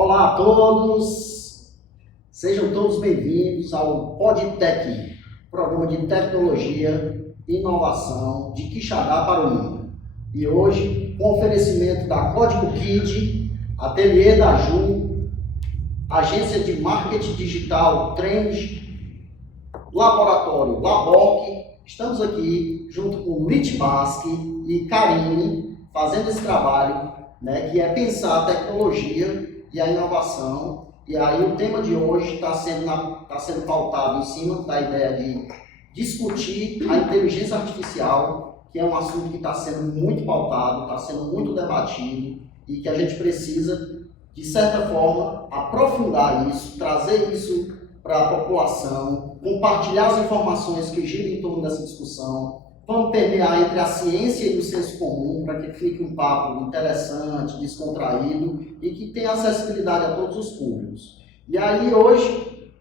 Olá a todos, sejam todos bem-vindos ao PodTech, programa de tecnologia e inovação de Quixadá para o mundo. E hoje, com oferecimento da Código Kid, Ateliê da Ju, Agência de Marketing Digital Trend, Laboratório Laboc, estamos aqui junto com Lit Basque e Karine, fazendo esse trabalho, que é pensar a tecnologia e a inovação. E aí o tema de hoje está sendo pautado em cima da ideia de discutir a inteligência artificial, que é um assunto que está sendo muito pautado, está sendo muito debatido e que a gente precisa, de certa forma, aprofundar isso, trazer isso para a população, compartilhar as informações que giram em torno dessa discussão. Vamos permear entre a ciência e o senso comum para que fique um papo interessante, descontraído e que tenha acessibilidade a todos os públicos. E aí hoje,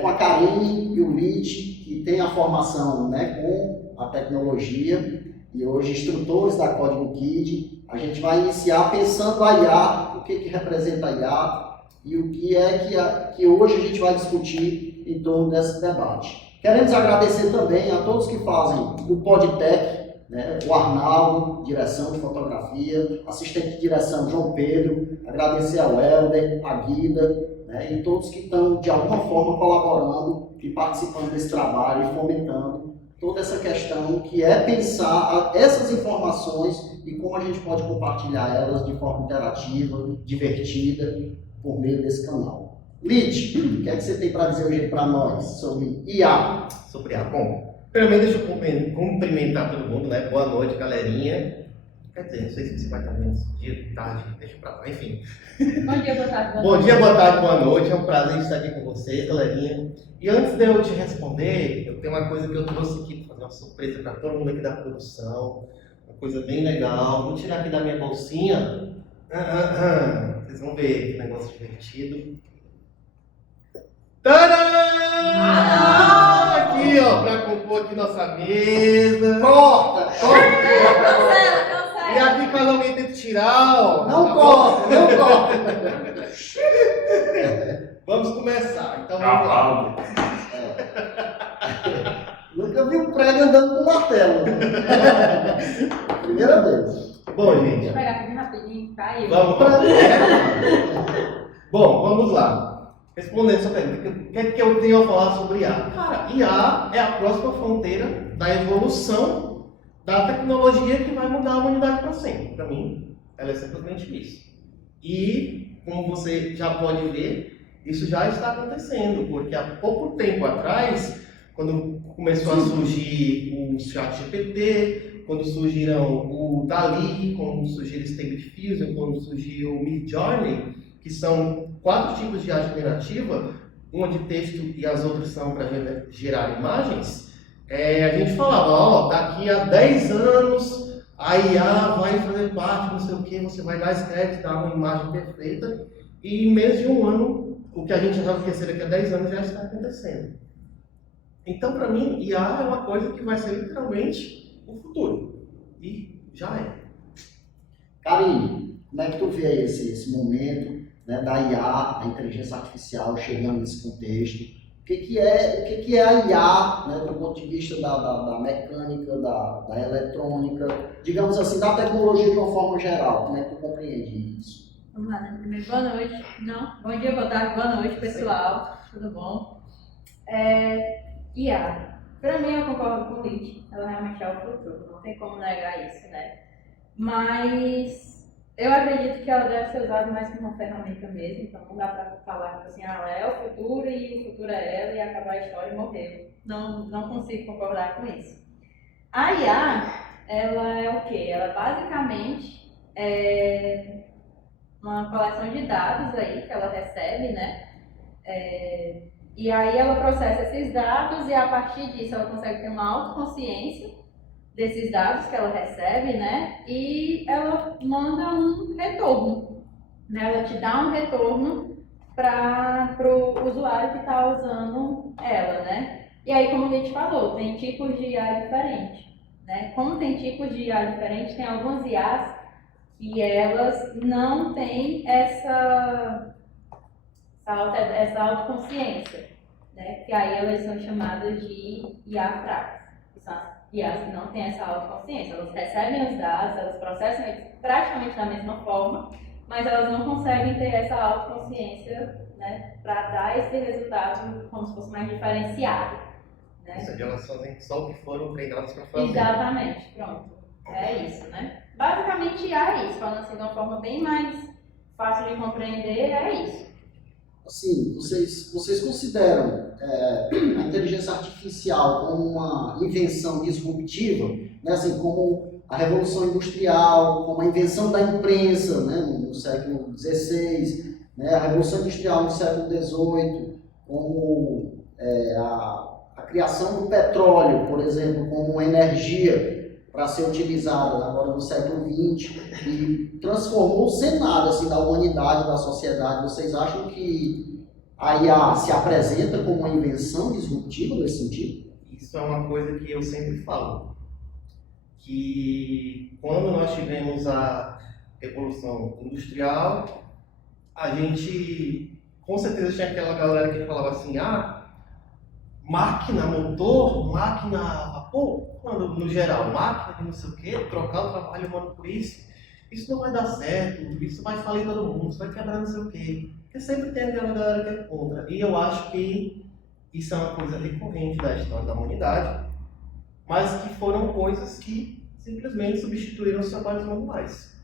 com a Karine e o Lit, que tem a formação com a tecnologia, e hoje instrutores da Código Kid, a gente vai iniciar pensando a IA, o que representa a IA e o que é que hoje a gente vai discutir em torno desse debate. Queremos agradecer também a todos que fazem o PodTech, o Arnaldo, direção de fotografia, assistente de direção João Pedro, agradecer ao Helder, a Guida, e todos que estão de alguma forma colaborando e participando desse trabalho e fomentando toda essa questão que é pensar essas informações e como a gente pode compartilhar elas de forma interativa, divertida, por meio desse canal. Lit, o que é que você tem para dizer hoje para nós sobre IA? Sobre IA. Bom, primeiro deixa eu cumprimentar todo mundo, Boa noite, galerinha. Quer dizer, não sei se você vai estar vendo esse dia, tarde, deixa pra lá, enfim. Bom dia, boa tarde, boa noite. Bom dia, boa tarde, boa noite. É um prazer estar aqui com vocês, galerinha. E antes de eu te responder, eu tenho uma coisa que eu trouxe aqui para fazer uma surpresa para todo mundo aqui da produção. Uma coisa bem legal. Vou tirar aqui da minha bolsinha. Vocês vão ver que negócio divertido. Tadã! Aqui, para compor aqui nossa mesa. Corta! Cancela. E aqui, caso alguém tente tirar, Não corta! Vamos começar. Então, vamos lá. Nunca vi um prego andando com martelo. Primeira vez. Bom, gente. Deixa eu pegar aqui rapidinho, caiu. Bom, vamos lá. Respondendo essa pergunta, o que é que eu tenho a falar sobre IA? Cara, IA é a próxima fronteira da evolução da tecnologia que vai mudar a humanidade para sempre. Para mim, ela é simplesmente isso. E, como você já pode ver, isso já está acontecendo, porque há pouco tempo atrás, quando começou a surgir o ChatGPT, quando surgiram o DALL-E, quando surgiram o Stable Diffusion, quando surgiu o Midjourney, que são 4 tipos de IA generativa, uma de texto e as outras são para gerar imagens, a gente falava, daqui a 10 anos a IA vai fazer parte, não sei o que, você vai dar escreve, dar uma imagem perfeita, e em menos de um ano, o que a gente achava que ia ser daqui a 10 anos já está acontecendo. Então, para mim, IA é uma coisa que vai ser literalmente o futuro. E já é. Karine, como é que tu vê esse momento da IA, da inteligência artificial chegando nesse contexto? O que é a IA, do ponto de vista da mecânica, da eletrônica, digamos assim, da tecnologia de uma forma geral? Como é que tu compreende isso? Vamos lá, Primeiro, boa noite. Bom dia, boa tarde, boa noite, pessoal. Tudo bom? IA. Para mim, eu concordo com o Lit. Ela realmente é o futuro. Não tem como negar isso, Mas eu acredito que ela deve ser usada mais como uma ferramenta mesmo. Então, não dá para falar assim, ela é o futuro e o futuro é ela e acabar a história e morreu. Não consigo concordar com isso. A IA, ela é o quê? Ela basicamente é uma coleção de dados aí que ela recebe, e aí ela processa esses dados e a partir disso ela consegue ter uma autoconsciência desses dados que ela recebe, e ela manda um retorno, Ela te dá um retorno para o usuário que está usando ela, E aí, como a gente falou, tem tipos de IA diferentes, Como tem tipos de IA diferentes, tem algumas IAs que elas não têm essa essa autoconsciência, né? Que aí elas são chamadas de IA fracas, que são as IAs que não têm essa autoconsciência. Elas recebem os dados, elas processam eles praticamente da mesma forma, mas elas não conseguem ter essa autoconsciência, né? Para dar esse resultado como se fosse mais diferenciado, né? Ou seja, elas fazem só o que foram treinadas para fazer. Exatamente, pronto. É isso, né? Basicamente IA é isso, falando assim de uma forma bem mais fácil de compreender, é isso. Assim, vocês consideram a inteligência artificial como uma invenção disruptiva, né? Assim, como a Revolução Industrial, como a invenção da imprensa, né? No século XVI, né? A Revolução Industrial no século XVIII, como a criação do petróleo, por exemplo, como uma energia para ser utilizada agora no século XX e transformou o cenário assim, da humanidade, da sociedade. Vocês acham que a IA se apresenta como uma invenção disruptiva nesse sentido? Isso é uma coisa que eu sempre falo, que quando nós tivemos a Revolução Industrial, a gente com certeza tinha aquela galera que falava assim, máquina, motor, máquina a vapor, quando no geral, máquina de não sei o que, trocar o trabalho humano por isso não vai dar certo, isso vai falir todo mundo, isso vai quebrar não sei o que. Porque sempre tem aquela galera que é contra. E eu acho que isso é uma coisa recorrente da história da humanidade, mas que foram coisas que simplesmente substituíram os trabalhos manuais.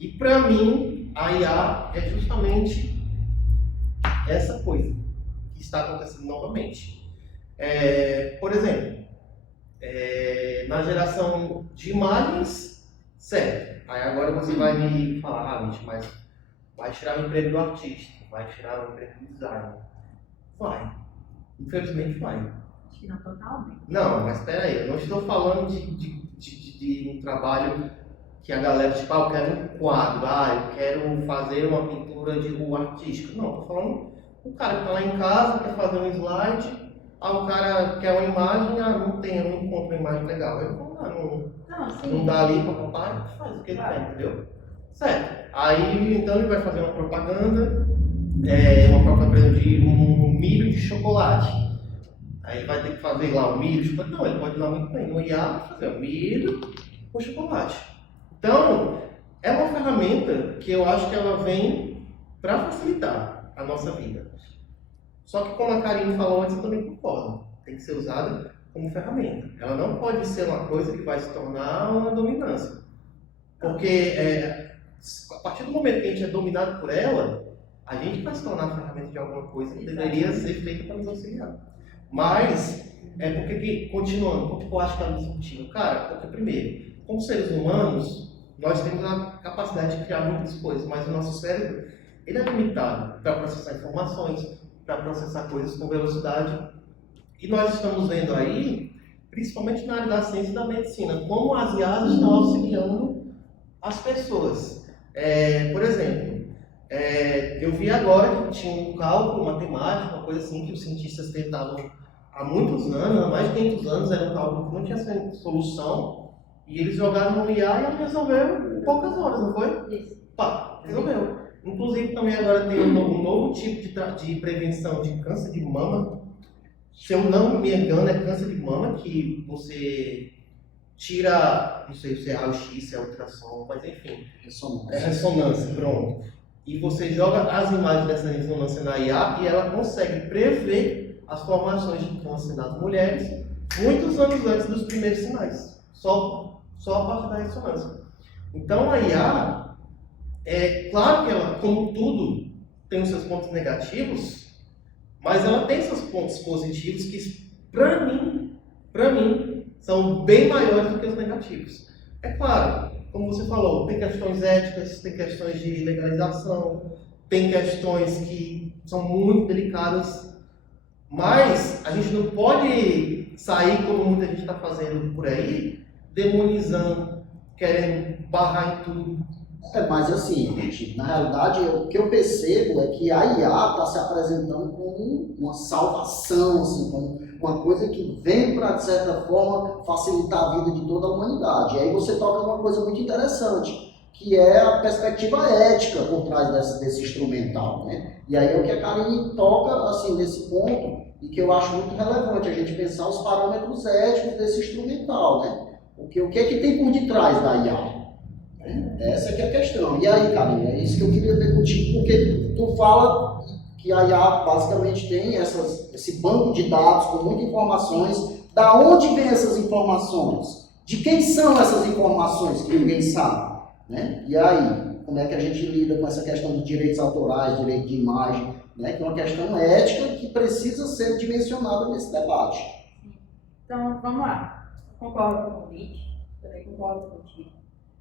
E para mim, a IA é justamente essa coisa que está acontecendo novamente. Por exemplo, na geração de imagens, certo. Aí agora você vai me falar, mas vai tirar o emprego do artista, vai tirar o emprego do designer. Vai. Infelizmente vai. Acho que não totalmente. Não, mas espera aí, eu não estou falando de um trabalho que a galera, tipo, eu quero um quadro, eu quero fazer uma pintura de rua artística. Não, estou falando o cara que está lá em casa, quer fazer um slide, o cara quer uma imagem, eu não encontro uma imagem legal. Eu falo, não dá ali para papai, faz o que ele quer, entendeu? Certo. Aí então ele vai fazer uma propaganda de um milho de chocolate. Aí vai ter que fazer lá o milho de chocolate. Não, ele pode ir lá muito bem. No IA fazer o milho com chocolate. Então, é uma ferramenta que eu acho que ela vem para facilitar a nossa vida. Só que como a Karine falou antes, eu também concordo. Tem que ser usada como ferramenta. Ela não pode ser uma coisa que vai se tornar uma dominância. Porque a partir do momento que a gente é dominado por ela, a gente vai se tornar ferramenta de alguma coisa que deveria ser feita para nos auxiliar. Mas, continuando, por que eu acho que ela é discutível? Cara, porque primeiro, como seres humanos, nós temos a capacidade de criar muitas coisas, mas o nosso cérebro, ele é limitado para processar informações, para processar coisas com velocidade. E nós estamos vendo aí, principalmente na área da ciência e da medicina, como as IAs estão auxiliando as pessoas. Por exemplo, eu vi agora que tinha um cálculo matemático, uma coisa assim, que os cientistas tentavam há muitos anos, há mais de 500 anos, era um cálculo que não tinha solução, e eles jogaram no IA e ela resolveu em poucas horas, não foi? Isso. Pá, resolveu. Inclusive também agora tem um novo tipo de prevenção de câncer de mama. Se eu não me engano, é câncer de mama, que você tira, não sei se é raio-x, se é ultrassom, mas enfim. Ressonância, pronto. E você joga as imagens dessa ressonância na IA e ela consegue prever as formações de câncer nas mulheres muitos anos antes dos primeiros sinais. Só a partir da ressonância. Então a IA, claro que ela, como tudo, tem os seus pontos negativos, mas ela tem seus pontos positivos que, para mim, são bem maiores do que os negativos. É claro, como você falou, tem questões éticas, tem questões de legalização, tem questões que são muito delicadas, mas a gente não pode sair, como muita gente está fazendo por aí, demonizando, querendo barrar em tudo. Mas assim, gente, na realidade, o que eu percebo é que a IA está se apresentando como uma salvação, assim, como uma coisa que vem para, de certa forma, facilitar a vida de toda a humanidade. E aí você toca numa coisa muito interessante, que é a perspectiva ética por trás desse instrumental, né? E aí é o que a Karine toca, assim, nesse ponto, e que eu acho muito relevante, a gente pensar os parâmetros éticos desse instrumental, né? Porque o que é que tem por detrás da IA? Essa que é a questão. E aí, Karine, é isso que eu queria ver contigo, porque tu fala que a IA basicamente tem esse banco de dados com muitas informações. Da onde vêm essas informações? De quem são essas informações que ninguém sabe? Né? E aí, como é que a gente lida com essa questão de direitos autorais, direito de imagem, né? Que é uma questão ética que precisa ser dimensionada nesse debate. Então, vamos lá. Concordo com o Luiz, também concordo contigo.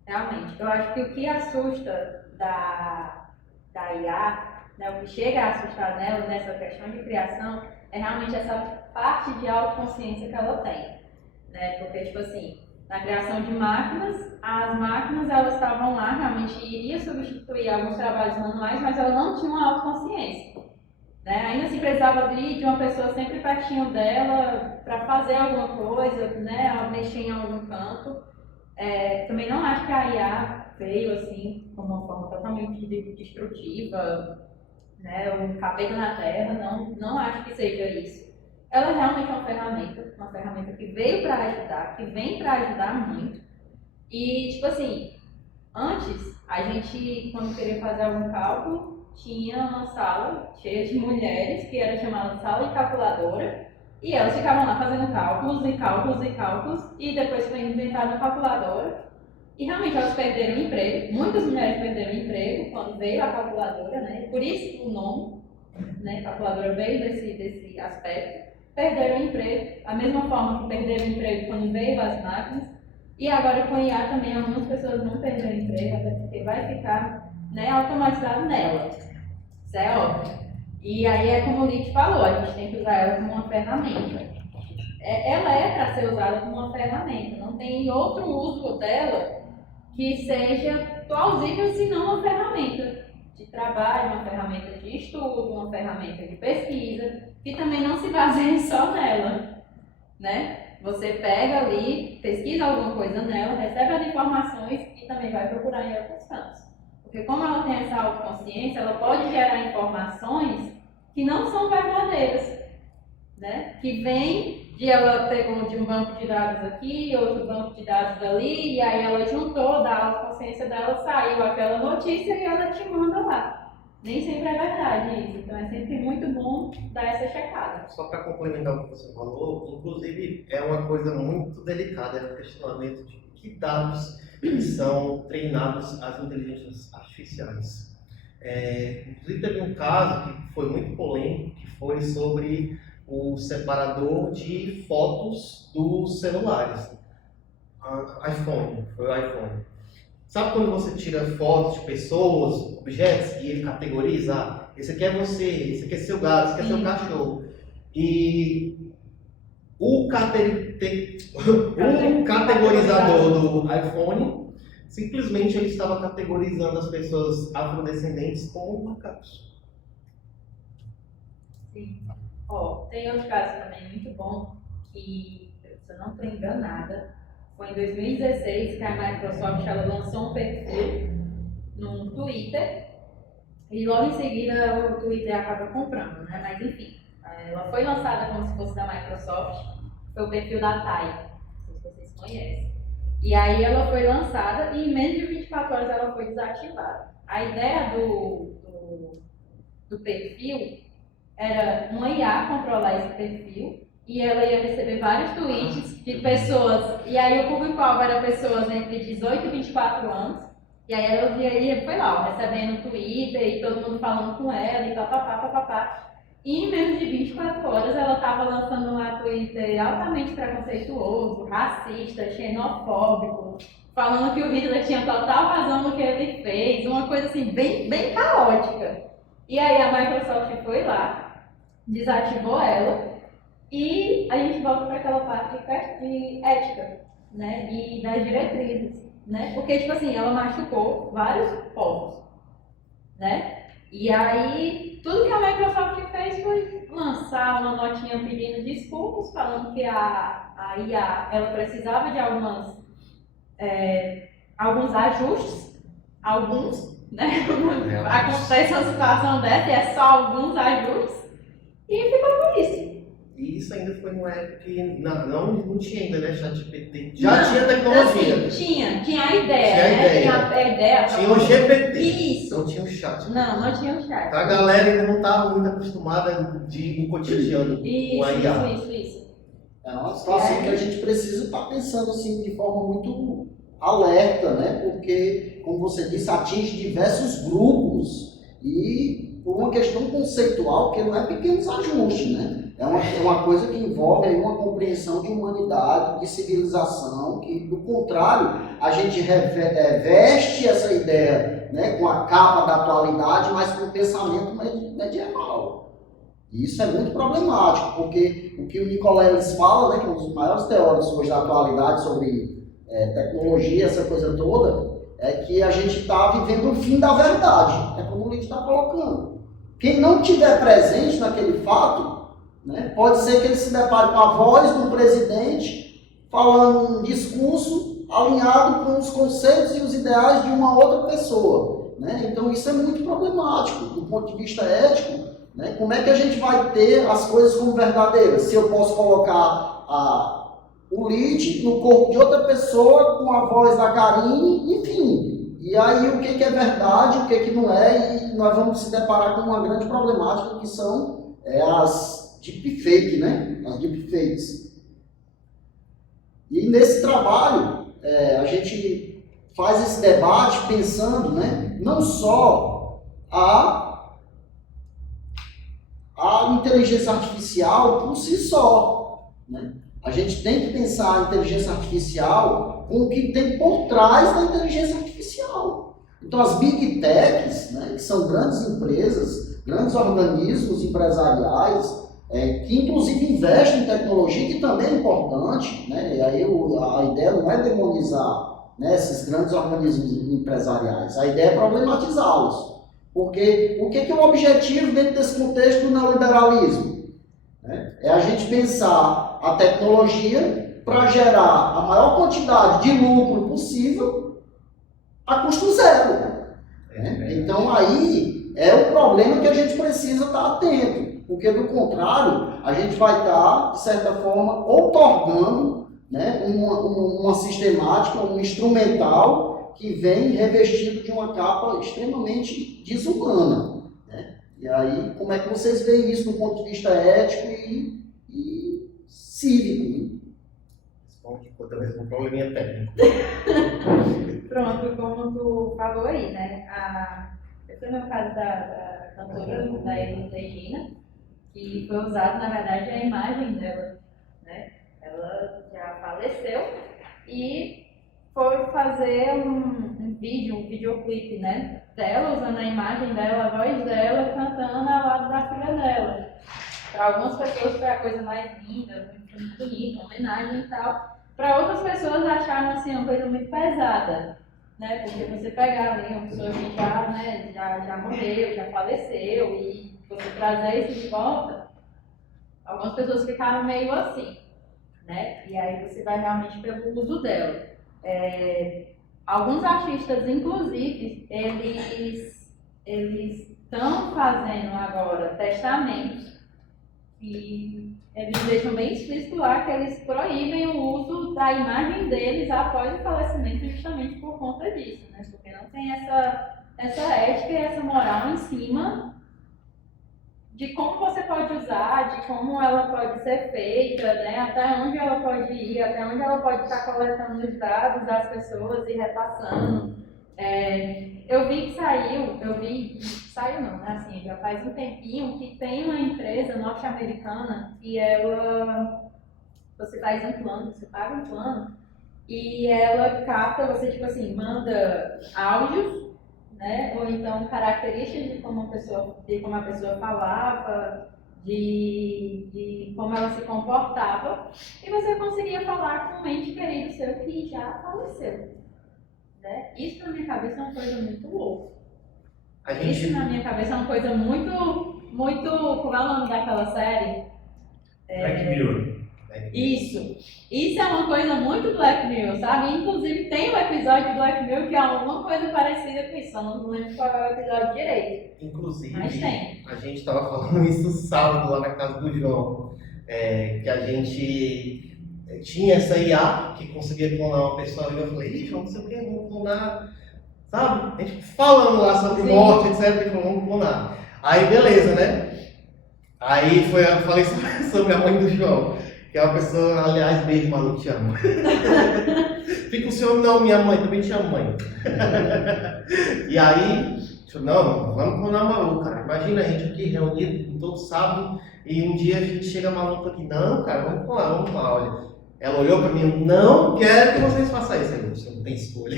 Realmente, eu acho que o que assusta da IA, né, o que chega a assustar nela nessa questão de criação, é realmente essa parte de autoconsciência que ela tem. Né? Porque, tipo assim, na criação de máquinas, as máquinas elas estavam lá, realmente iria substituir alguns trabalhos manuais, mas ela não tinha uma autoconsciência. Né? Ainda assim precisava de uma pessoa sempre pertinho dela para fazer alguma coisa, né? Mexer em algum canto. Também não acho que a IA veio assim, como uma forma totalmente destrutiva, né? Um capeta na terra, não acho que seja isso. Ela realmente é uma ferramenta que veio para ajudar, que vem para ajudar muito. E, tipo assim, antes, a gente, quando queria fazer algum cálculo, tinha uma sala cheia de mulheres, que era chamada sala de calculadora, e elas ficavam lá fazendo cálculos e cálculos e cálculos, e depois foi inventada a calculadora, e realmente elas perderam o emprego. Muitas mulheres perderam o emprego quando veio a calculadora, né? Por isso o nome, né? Calculadora veio desse aspecto. Perderam o emprego, da mesma forma que perderam o emprego quando veio as máquinas, e agora com IA também algumas pessoas vão perder o emprego, até porque vai ficar, né, automatizado nela. Isso é óbvio. E aí é como o Lick falou, a gente tem que usar ela como uma ferramenta. Ela é para ser usada como uma ferramenta, não tem outro uso dela que seja plausível senão uma ferramenta de trabalho, uma ferramenta de estudo, uma ferramenta de pesquisa, que também não se baseie só nela, né? Você pega ali, pesquisa alguma coisa nela, recebe as informações e também vai procurar em outros cantos. Porque como ela tem essa autoconsciência, ela pode gerar informações que não são verdadeiras, né? Que vem de ela pegou de um banco de dados aqui, outro banco de dados ali, e aí ela juntou, da autoconsciência dela saiu aquela notícia e ela te manda lá. Nem sempre é verdade isso, então é sempre muito bom dar essa checada. Só para complementar o que você falou, inclusive é uma coisa muito delicada, é o questionamento de que dados são treinados as inteligências artificiais. Inclusive teve um caso que foi muito polêmico, que foi sobre o separador de fotos dos celulares. iPhone, foi o iPhone. Sabe quando você tira fotos de pessoas, objetos, e ele categoriza? Esse aqui é você, esse aqui é seu gato, esse aqui é seu cachorro. E o categorizador do iPhone, simplesmente ele estava categorizando as pessoas afrodescendentes como macacos. Sim. Tem outro caso também muito bom, que, se eu não estou enganada, foi em 2016 que a Microsoft ela lançou um perfil no Twitter e logo em seguida o Twitter acaba comprando, né? Mas enfim, ela foi lançada como se fosse da Microsoft, foi o perfil da TAI, não sei se vocês conhecem. E aí ela foi lançada e em menos de 24 horas ela foi desativada. A ideia do perfil era uma IA controlar esse perfil e ela ia receber vários tweets de pessoas, e aí o público-alvo era pessoas entre 18 e 24 anos, e aí ela foi lá, recebendo Twitter e todo mundo falando com ela e papapá. E em menos de 24 horas ela estava lançando um Twitter altamente preconceituoso, racista, xenofóbico, falando que o Hitler tinha total razão no que ele fez, uma coisa assim bem, bem caótica. E aí a Microsoft foi lá, desativou ela, e a gente volta para aquela parte de ética, né, e das diretrizes, né, porque, tipo assim, ela machucou vários povos, né, e aí tudo que a Microsoft fez foi lançar uma notinha pedindo desculpas, falando que a IA, ela precisava de alguns ajustes, alguns, né? Acontece uma situação dessa e é só alguns ajustes e ficou por isso. E isso ainda foi numa época que não tinha ainda, né, ChatGPT. Já tinha tecnologia. Assim, tinha a ideia, Tinha a né? ideia. Tinha a ideia. Tinha o GPT. Isso. Não tinha o chat. Não tinha o chat. A galera ainda não estava muito acostumada no cotidiano com a IA. Isso. É uma situação que a gente precisa estar pensando assim, de forma muito alerta, né? Porque, como você disse, atinge diversos grupos e por uma questão conceitual que não é pequenos ajustes, né? É uma coisa que envolve aí uma compreensão de humanidade, de civilização, que, do contrário, a gente veste essa ideia, né, com a capa da atualidade, mas com o pensamento medieval. E isso é muito problemático, porque o que o Nicoleles fala, né, que é um dos maiores teóricos hoje da atualidade sobre tecnologia, essa coisa toda, é que a gente está vivendo o fim da verdade. É como o Lito está colocando. Quem não estiver presente naquele fato, né, pode ser que ele se depare com a voz do presidente falando um discurso alinhado com os conceitos e os ideais de uma outra pessoa. Né? Então isso é muito problemático do ponto de vista ético. Né? Como é que a gente vai ter as coisas como verdadeiras? Se eu posso colocar o lead no corpo de outra pessoa com a voz da Karine, enfim. E aí o que é verdade, o que não é, e nós vamos se deparar com uma grande problemática que são as deepfake, né? As deepfakes. E nesse trabalho, a gente faz esse debate pensando, né, não só a inteligência artificial por si só. Né? A gente tem que pensar a inteligência artificial com o que tem por trás da inteligência artificial. Então as Big Techs, né, que são grandes empresas, grandes organismos empresariais, que inclusive investem em tecnologia, que também é importante, né? E aí a ideia não é demonizar, né, esses grandes organismos empresariais, a ideia é problematizá-los. Porque o que é o objetivo dentro desse contexto do neoliberalismo? Né? É a gente pensar a tecnologia para gerar a maior quantidade de lucro possível a custo zero. Né? Então aí é o problema que a gente precisa estar atento. Porque, do contrário, a gente vai estar, de certa forma, outorgando, né, uma sistemática, um instrumental que vem revestido de uma capa extremamente desumana. Né? E aí, como é que vocês veem isso do ponto de vista ético e cívico? Talvez um probleminha técnico. Pronto, como tu falou aí, né? Esse é o meu caso da cantora, da Elis Regina, que foi usado, na verdade, a imagem dela, né? Ela já faleceu e foi fazer um videoclipe, né? Dela, usando a imagem dela, a voz dela, cantando ao lado da filha dela. Para algumas pessoas foi a coisa mais linda, muito bonita, homenagem e tal. Para outras pessoas acharam assim uma coisa muito pesada, né? Porque você pegar ali uma pessoa que já, né, já morreu, já faleceu e você trazer isso de volta, algumas pessoas ficaram meio assim, né? E aí você vai realmente pelo uso dela. Alguns artistas, inclusive, eles estão fazendo agora testamentos e eles deixam bem explícito lá que eles proíbem o uso da imagem deles após o falecimento justamente por conta disso, né? Porque não tem essa ética e essa moral em cima de como você pode usar, de como ela pode ser feita, né? Até onde ela pode ir, até onde ela pode estar coletando os dados das pessoas e repassando. Eu vi que saiu não, né? Assim, já faz um tempinho que tem uma empresa norte-americana que você faz um plano, você paga um plano e ela capta, você tipo assim, manda áudios, né? Ou então características de como a pessoa falava, de como ela se comportava, e você conseguia falar com um ente querido seu que já faleceu. Né? Isso na minha cabeça é uma coisa muito louca. Isso na minha cabeça é uma coisa muito, muito... Qual é o nome daquela série? Black Mirror. Isso é uma coisa muito Black Mirror, sabe? Inclusive tem um episódio de Black Mirror que é alguma coisa parecida com isso, eu não lembro qual é o episódio direito. Inclusive, Mas tem. a gente estava falando isso sábado lá na casa do João, que a gente tinha essa IA que conseguia clonar uma pessoa e eu falei, ih, João, não sei o que, vamos clonar, sabe? A gente falando lá sobre Sim. morte, etc, e falou, vamos clonar. Aí beleza, né? Aí eu falei sobre a mãe do João, que é uma pessoa, aliás, beijo, Malu, te amo. Fica o senhor, não, minha mãe, também te amo, mãe. E aí, não, vamos clonar a Malu, cara. Imagina a gente aqui reunido todo sábado e um dia a gente chega maluco aqui, não, cara, vamos lá, olha. Ela olhou pra mim, eu não quero que vocês façam isso. Aí, você não tem escolha.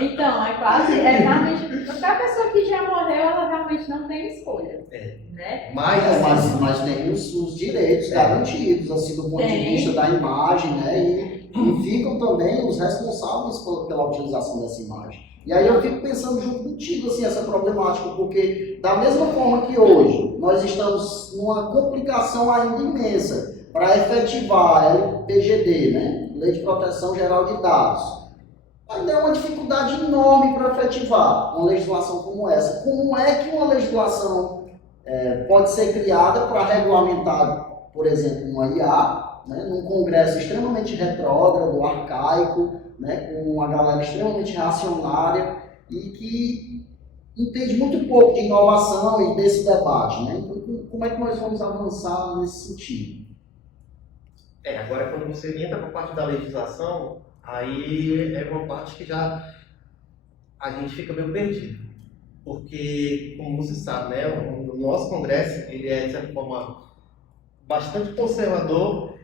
Então, é realmente, porque a pessoa que já morreu, ela realmente não tem escolha. Né? Mas tem os direitos garantidos, assim, do ponto de vista da imagem, né? E ficam também os responsáveis pela utilização dessa imagem. E aí eu fico pensando junto contigo, assim, essa problemática, porque da mesma forma que hoje nós estamos numa complicação ainda imensa para efetivar a LPGD, né? Lei de Proteção Geral de Dados, ainda é uma dificuldade enorme para efetivar uma legislação como essa. Como é que uma legislação pode ser criada para regulamentar, por exemplo, uma IA, né, num congresso extremamente retrógrado, arcaico, né, com uma galera extremamente reacionária e que entende muito pouco de inovação e desse debate, né? Então, como é que nós vamos avançar nesse sentido? Agora quando você entra para a parte da legislação, aí é uma parte que já a gente fica meio perdido. Porque, como você sabe, né, o nosso Congresso, ele é, de certa forma, bastante conservador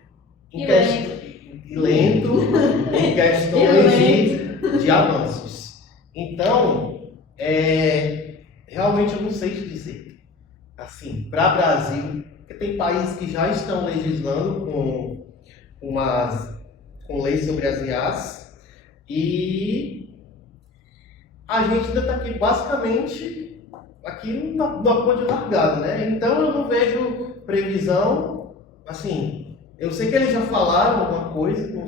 e lento em questões de avanços. Então, realmente eu não sei te dizer. Assim, para o Brasil, porque tem países que já estão legislando com leis sobre as IAs e a gente ainda está aqui basicamente numa ponte de largada, né? Então eu não vejo previsão, assim, eu sei que eles já falaram alguma coisa, não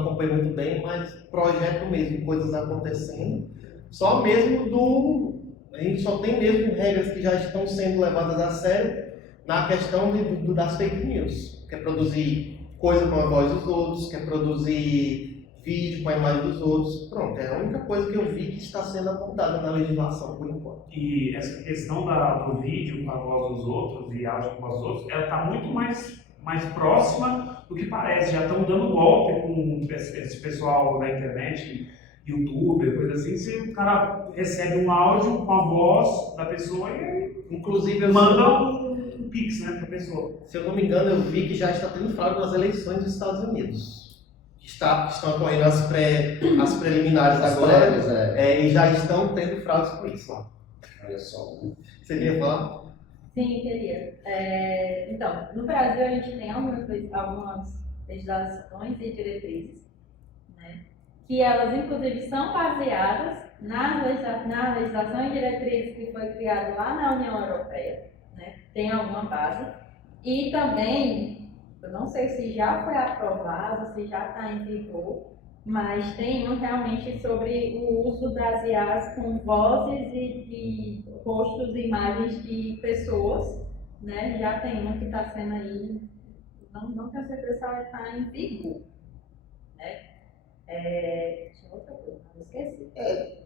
acompanho muito bem, mas projeto mesmo, coisas acontecendo, só mesmo a gente só tem mesmo regras que já estão sendo levadas a sério na questão das fake news, que é produzir coisa com a voz dos outros, quer produzir vídeo com a imagem dos outros. Pronto, é a única coisa que eu vi que está sendo apontada na legislação por enquanto. E essa questão do vídeo com a voz dos outros e áudio com a voz dos outros, ela está muito mais próxima do que parece. Já estão dando golpe com esse pessoal da internet, youtuber, coisa assim. Se o cara recebe um áudio com a voz da pessoa e inclusive manda um pix, né, para a pessoa. Se eu não me engano, eu vi que já está tendo fraude nas eleições dos Estados Unidos. Estão ocorrendo as preliminares agora, e já estão tendo fraudes com isso lá. Olha só. Você queria falar? Sim, queria. Então, no Brasil a gente tem algumas legislações e diretrizes, né, que elas inclusive são baseadas na legislação e diretrizes que foi criada lá na União Europeia, né, tem alguma base, e também eu não sei se já foi aprovado, se já está em vigor, mas tem um realmente sobre o uso das IAs com vozes e rostos e imagens de pessoas, né? Já tem um que está sendo aí, não tenho certeza se ela está em vigor, né? Tinha outra coisa, não esqueci.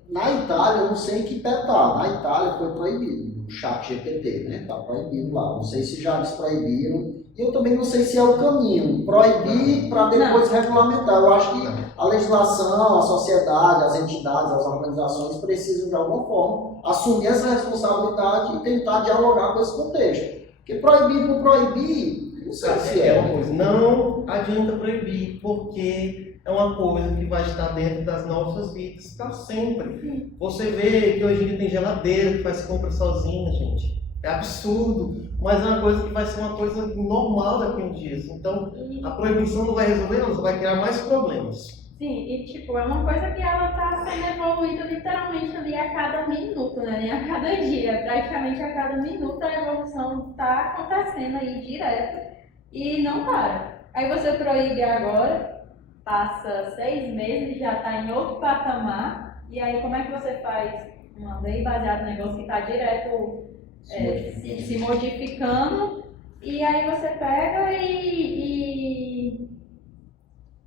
Na Itália, eu não sei em que pé está. Na Itália foi proibido o chat GPT, né? Está proibido lá. Não sei se já eles proibiram. Eu também não sei se é o caminho, proibir para depois regulamentar. Eu acho que a legislação, a sociedade, as entidades, as organizações precisam de alguma forma assumir essa responsabilidade e tentar dialogar com esse contexto. Porque proibir por proibir, não sei se é. Uma coisa, não adianta proibir, porque é uma coisa que vai estar dentro das nossas vidas para sempre. Você vê que hoje em dia tem geladeira que faz compra sozinha, gente. É absurdo, mas é uma coisa que vai ser uma coisa normal daqui a uns dias. Então, a proibição não vai resolver, não, só vai criar mais problemas. Sim, e tipo, é uma coisa que ela está sendo evoluída literalmente ali a cada minuto, né? Nem a cada dia. Praticamente a cada minuto a evolução está acontecendo aí direto. e não para. Aí você proíbe agora, passa 6 meses, já está em outro patamar, e aí como é que você faz uma lei baseada no negócio que está direto se modificando, e aí você pega e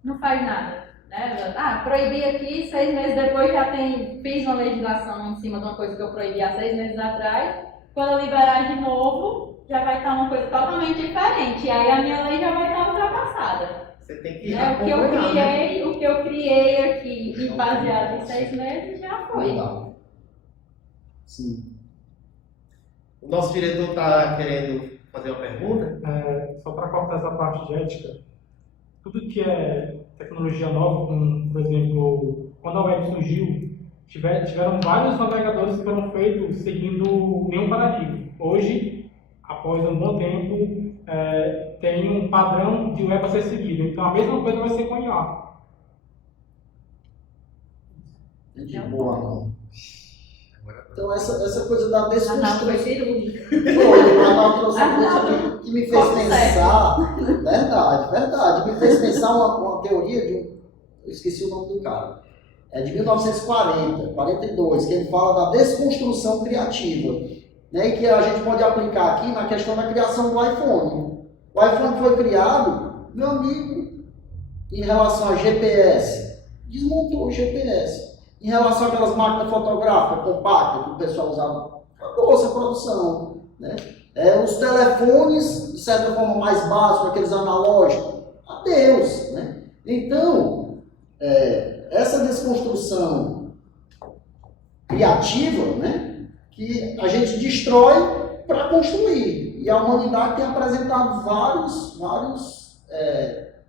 não faz nada. Né? Proibi aqui, 6 meses depois fiz uma legislação em cima de uma coisa que eu proibi há 6 meses atrás. Quando eu liberar de novo, já vai estar uma coisa totalmente diferente. E aí a minha lei já vai estar ultrapassada. Você tem que Né? O que eu criei aqui e baseado em 6 meses já foi. Legal. Sim. O nosso diretor está querendo fazer uma pergunta. Só para cortar essa parte de ética, tudo que é tecnologia nova, como, por exemplo, quando a web surgiu, tiveram vários navegadores que foram feitos seguindo nenhum paradigma. Hoje, após um bom tempo, tem um padrão de web a ser seguido. Então, a mesma coisa vai ser com IA. De boa, não. Então, essa coisa da Foi desconstrução. cirúrgica. Foi, mas ela trouxe uma coisa que me fez pensar. Verdade. Me fez pensar uma teoria eu esqueci o nome do cara. É de 1940, 42, que ele fala da desconstrução criativa. Né, e que a gente pode aplicar aqui na questão da criação do iPhone. O iPhone foi criado, meu amigo, em relação a GPS, desmontou o GPS. Em relação àquelas máquinas fotográficas compactas que o pessoal usava, acabou essa produção. Né? Os telefones, de certa forma, mais básicos, aqueles analógicos, adeus. Né? Então, essa desconstrução criativa, né, que a gente destrói para construir. E a humanidade tem apresentado vários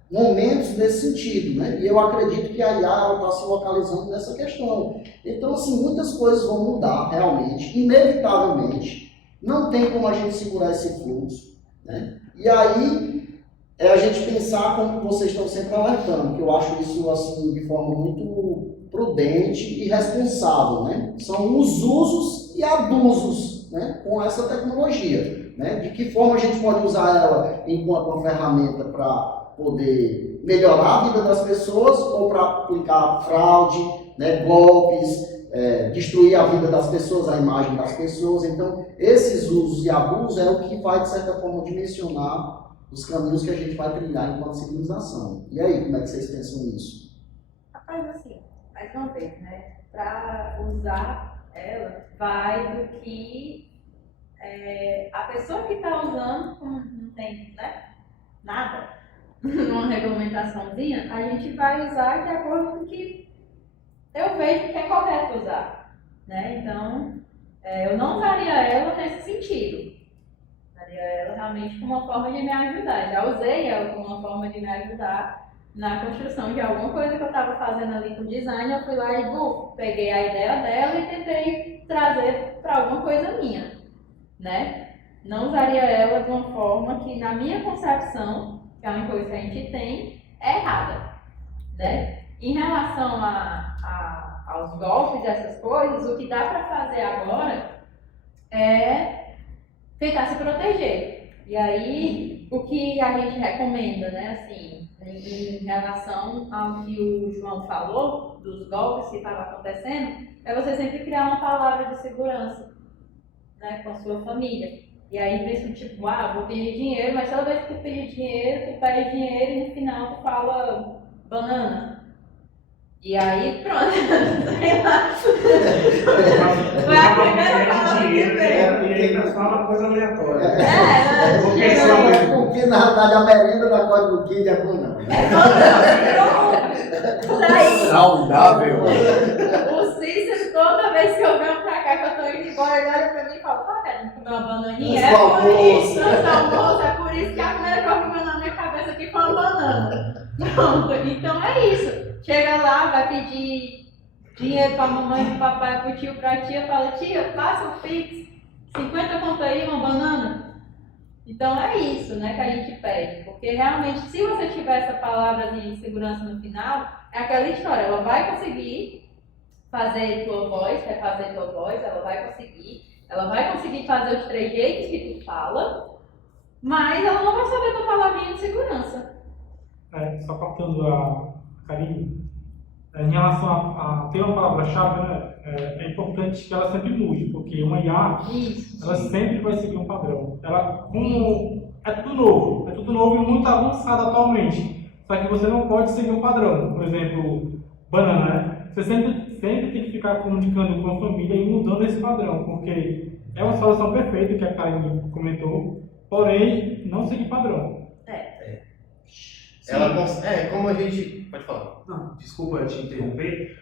momentos nesse sentido, né? E eu acredito que a IA está se localizando nessa questão. Então, assim, muitas coisas vão mudar realmente, inevitavelmente. Não tem como a gente segurar esse fluxo, né? E aí a gente pensar como vocês estão sempre alertando, que eu acho isso assim de forma muito prudente e responsável, né? São os usos e abusos, né, com essa tecnologia, né? De que forma a gente pode usar ela enquanto uma ferramenta para poder melhorar a vida das pessoas ou para aplicar fraude, né, golpes, destruir a vida das pessoas, a imagem das pessoas. Então, esses usos e abusos é o que vai, de certa forma, dimensionar os caminhos que a gente vai trilhar enquanto civilização. E aí, como é que vocês pensam nisso? Rapaz, assim, mais uma vez, né, para usar ela, vai do que a pessoa que está usando, como não tem, né, nada, numa regulamentaçãozinha, a gente vai usar de acordo com o que eu vejo que é correto usar, né? Então, eu não usaria ela nesse sentido. Usaria ela realmente como uma forma de me ajudar. Já usei ela como uma forma de me ajudar na construção de alguma coisa que eu estava fazendo ali com design. Eu fui lá e peguei a ideia dela e tentei trazer para alguma coisa minha, né? Não usaria ela de uma forma que, na minha concepção, que é uma coisa que a gente tem, é errada, né? Em relação aos golpes, essas coisas, o que dá para fazer agora é tentar se proteger. E aí, o que a gente recomenda, né, assim, em relação ao que o João falou, dos golpes que estavam acontecendo, é você sempre criar uma palavra de segurança, né, com a sua família. E aí, pensa tipo, vou pedir dinheiro, mas toda vez que tu pedir dinheiro, tu pede dinheiro e no final tu fala banana. E aí, pronto, sei lá. Foi a primeira palavra que veio. E ainda fala coisa aleatória. Porque, na verdade, a merenda da Código Kid é banana. Daí, Saudável. o Cícero, toda vez que eu venho pra cá, que eu tô indo embora, ele olha pra mim e fala, quero comer uma bananinha? É por isso, almoço, é por isso que a primeira coisa que veio na minha cabeça aqui foi uma banana. Pronto, então é isso. Chega lá, vai pedir dinheiro pra mamãe, pro papai, pro tio, pra tia, fala, tia, passa o Pix, 50 conto aí, uma banana. Então é isso, né, que a gente pede, porque realmente, se você tiver essa palavra de segurança no final, é aquela história, ela vai conseguir fazer tua voz, refazer tua voz, ela vai conseguir fazer os trejeitos que tu fala, mas ela não vai saber uma palavrinha de segurança. Só cortando a Karine, em relação a ter uma palavra-chave, né, é importante que ela sempre mude, porque uma IA, Isso. ela sempre vai seguir um padrão. Ela, como é tudo novo e muito avançado atualmente, só que você não pode seguir um padrão. Por exemplo, banana, né? Você sempre tem que ficar comunicando com a família e mudando esse padrão, porque é uma solução perfeita que a Karine comentou, porém, não seguir padrão. Como a gente... Pode falar. Não, desculpa te interromper.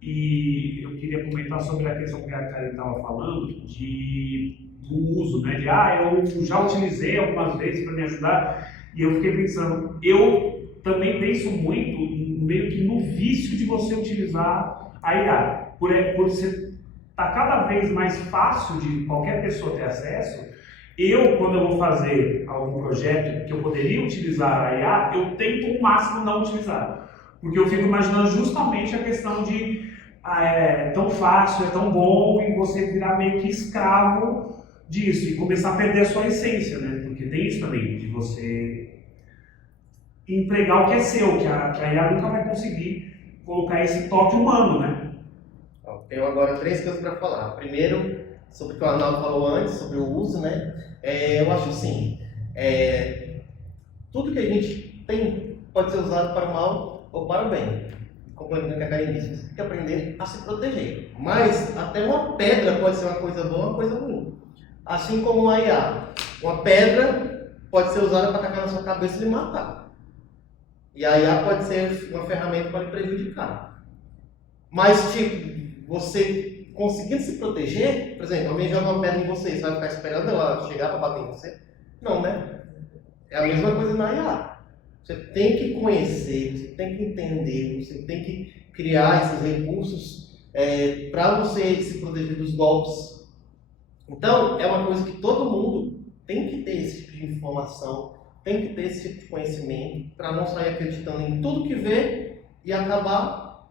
E eu queria comentar sobre a questão que a Karine estava falando do uso, né? Eu já utilizei algumas vezes para me ajudar e eu fiquei pensando, eu também penso muito meio que no vício de você utilizar a IA. Por ser tá cada vez mais fácil de qualquer pessoa ter acesso. Quando eu vou fazer algum projeto que eu poderia utilizar a IA, eu tento o máximo não utilizar. Porque eu fico imaginando justamente a questão de é tão fácil, é tão bom, e você virar meio que escravo disso e começar a perder a sua essência, né? Porque tem isso também, de você empregar o que é seu, que a IA nunca vai conseguir colocar esse toque humano, né? Tenho agora 3 coisas para falar. Primeiro, sobre o que o Arnaldo falou antes, sobre o uso, né? Eu acho assim, tudo que a gente tem pode ser usado para o mal ou para o bem. Complementando o que a Karine disse, você tem que aprender a se proteger. Mas até uma pedra pode ser uma coisa boa ou uma coisa ruim. Assim como uma IA. Uma pedra pode ser usada para atacar na sua cabeça e lhe matar. E a IA pode ser uma ferramenta para lhe prejudicar. Mas, tipo, você conseguindo se proteger, por exemplo, alguém joga uma pedra em você, você vai ficar esperando ela chegar para bater em você? Não, né? É a mesma coisa na IA. Você tem que conhecer, você tem que entender, você tem que criar esses recursos para você se proteger dos golpes. Então, é uma coisa que todo mundo tem que ter esse tipo de informação, tem que ter esse tipo de conhecimento, para não sair acreditando em tudo que vê e acabar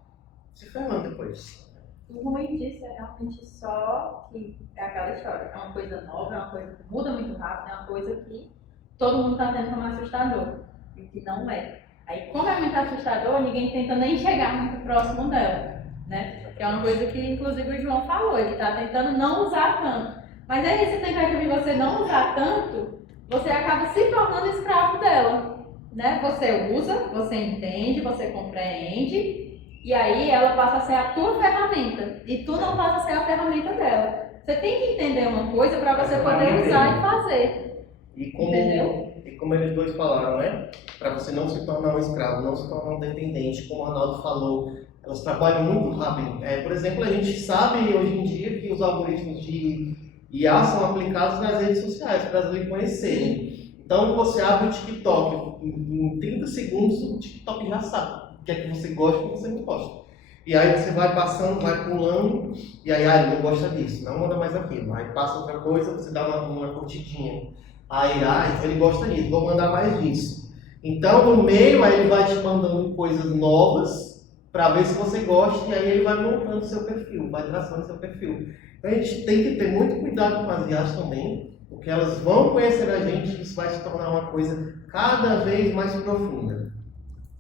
se ferrando depois. O ruim disso é realmente só que é aquela história. É uma coisa nova, é uma coisa que muda muito rápido, é uma coisa que todo mundo está tendo como assustador. E que não é. Aí, como é muito assustador, ninguém tenta nem chegar muito próximo dela, né? Que é uma coisa que, inclusive, o João falou, ele está tentando não usar tanto. Mas aí, esse tentativa de você não usar tanto, você acaba se tornando escravo dela, né? Você usa, você entende, você compreende, e aí ela passa a ser a tua ferramenta, e tu não passa a ser a ferramenta dela. Você tem que entender uma coisa para você poder usar e fazer. Entendeu? E como eles dois falaram, né? Para você não se tornar um escravo, não se tornar um dependente, como o Arnaldo falou, elas trabalham muito rápido. Por exemplo, a gente sabe hoje em dia que os algoritmos de IA são aplicados nas redes sociais para elas lhe conhecerem. Então, você abre o TikTok, em 30 segundos o TikTok já sabe o que é que você gosta e o que você não gosta. E aí você vai passando, vai pulando, e aí ele não gosta disso, não manda mais aquilo. Aí passa outra coisa, você dá uma curtidinha. Aí, ele gosta disso, vou mandar mais disso. Então, no meio, aí ele vai te mandando coisas novas para ver se você gosta, e aí ele vai montando seu perfil, vai traçando seu perfil. Então, a gente tem que ter muito cuidado com as IAs também, porque elas vão conhecer a gente e isso vai se tornar uma coisa cada vez mais profunda.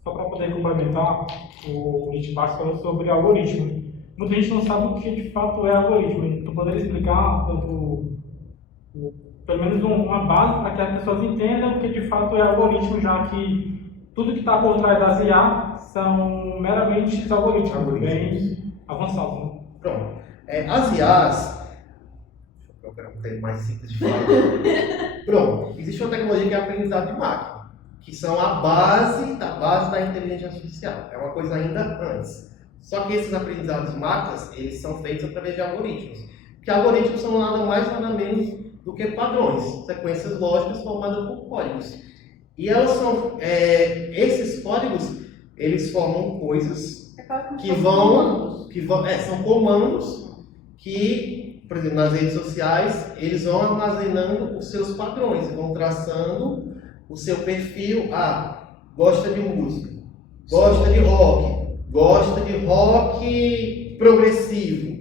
Só para poder complementar, o Nietzsche falou sobre algoritmo. Muita gente não sabe o que de fato é algoritmo. Então, poderia explicar pelo menos uma base para que as pessoas entendam o que de fato é algoritmo, já que tudo que está por trás das IA são meramente algoritmos bem avançados. Né? Pronto. As IAs, deixa eu procurar um termo mais simples de falar. Pronto. Existe uma tecnologia que é aprendizado de máquina, que são a base da inteligência artificial. É uma coisa ainda antes. Só que esses aprendizados de máquinas, eles são feitos através de algoritmos. Porque algoritmos são nada mais, nada menos do que padrões, sequências lógicas formadas por códigos. E elas são, esses códigos, eles formam coisas que são comandos que, por exemplo, nas redes sociais, eles vão armazenando os seus padrões, vão traçando o seu perfil. Gosta de música, gosta de rock progressivo.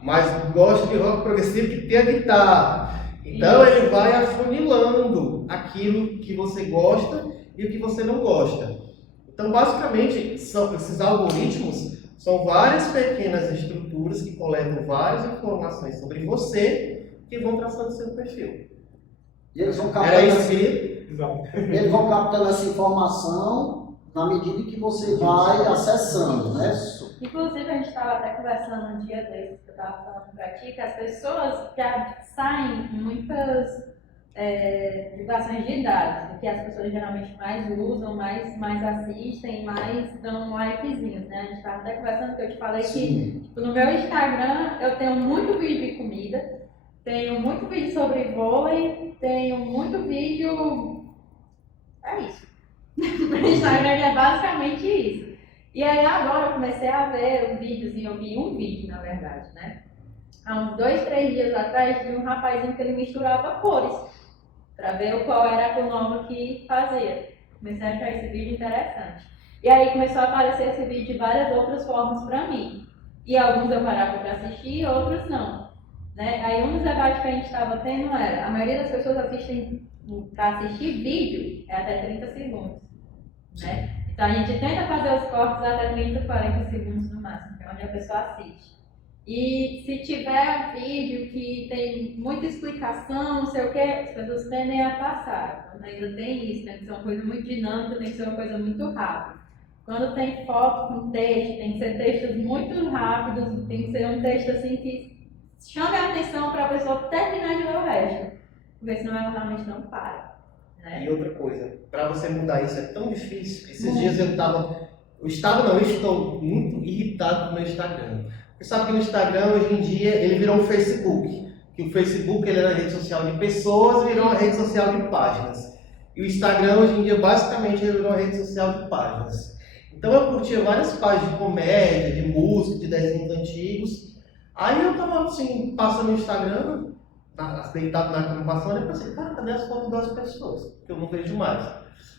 Mas gosta de rock progressivo que tem a guitarra. Então ele vai afunilando aquilo que você gosta e o que você não gosta. Então basicamente esses algoritmos são várias pequenas estruturas que coletam várias informações sobre você que vão traçando seu perfil. E eles vão Era isso captando, que... Exato. eles vão captando essa informação na medida que você vai acessando, né? Inclusive, a gente estava até conversando um dia desses, que eu estava falando para ti, que as pessoas já saem muitas divulgações de dados, que as pessoas geralmente mais usam, mais assistem, mais dão likezinhos, né? A gente estava até conversando que eu te falei que tipo, no meu Instagram eu tenho muito vídeo de comida, tenho muito vídeo sobre vôlei, tenho muito vídeo... É isso. No Instagram é basicamente isso. E aí agora eu comecei a ver um videozinho, eu vi um vídeo na verdade, né? Há uns 2, 3 dias atrás vi um rapazinho que ele misturava cores para ver qual era a cor nova que fazia. Comecei a achar esse vídeo interessante. E aí começou a aparecer esse vídeo de várias outras formas para mim. E alguns eu parava para assistir, outros não. Né? Aí um dos debates que a gente estava tendo era, a maioria das pessoas assistem para assistir vídeo é até 30 segundos. Né? Então a gente tenta fazer os cortes até 30, 40 segundos no máximo, que é onde a pessoa assiste. E se tiver um vídeo que tem muita explicação, não sei o que, as pessoas tendem a passar. Quando ainda tem isso, tem que ser uma coisa muito dinâmica, tem que ser uma coisa muito rápida. Quando tem foto com texto, tem que ser textos muito rápidos, tem que ser um texto assim que chame a atenção para a pessoa terminar de ler o resto, porque senão ela realmente não para. Né? E outra coisa, para você mudar isso é tão difícil. Esses dias eu estou muito irritado com o meu Instagram. Você sabe que no Instagram, hoje em dia, ele virou um Facebook. Que o Facebook ele era rede social de pessoas, virou uma rede social de páginas. E o Instagram, hoje em dia, basicamente, ele virou uma rede social de páginas. Então eu curtia várias páginas de comédia, de música, de desenhos antigos. Aí eu tava assim, passando no Instagram, deitado na cama passando, e eu pensei, cara, cadê as fotos das pessoas? Que eu não vejo mais.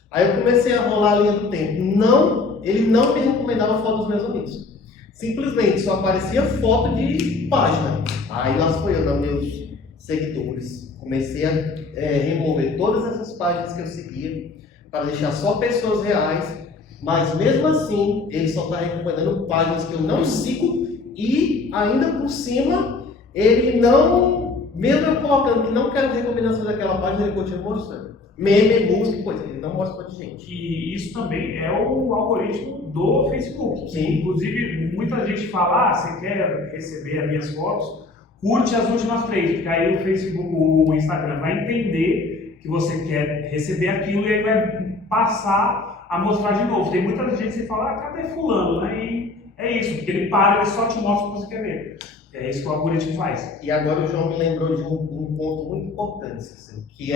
Aí eu comecei a rolar a linha do tempo. Ele não me recomendava foto dos meus amigos. Simplesmente só aparecia foto de página. Aí lá foi eu, nos meus seguidores. Comecei a remover todas essas páginas que eu seguia, para deixar só pessoas reais. Mas mesmo assim, ele só está recomendando páginas que eu não sigo. E ainda por cima, ele não, mesmo eu colocando que não quero recomendação daquela página, ele continua mostrando. Meme, música, coisa, ele não mostra pra gente. E isso também é o algoritmo do Facebook. Sim. Inclusive, muita gente fala, você quer receber as minhas fotos, curte as últimas 3, porque aí o Facebook, o Instagram vai entender que você quer receber aquilo e aí vai passar a mostrar de novo. Tem muita gente que fala, cadê fulano? Né? E é isso, porque ele para, ele só te mostra o que você quer ver. É isso que o algoritmo faz. E agora o João me lembrou de um ponto muito importante, assim, que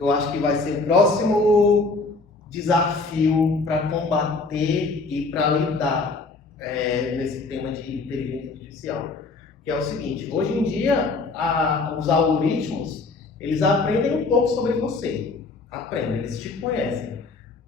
eu acho que vai ser o próximo desafio para combater e para lidar nesse tema de inteligência artificial. Que é o seguinte, hoje em dia os algoritmos, eles aprendem um pouco sobre você. Aprendem, eles te conhecem.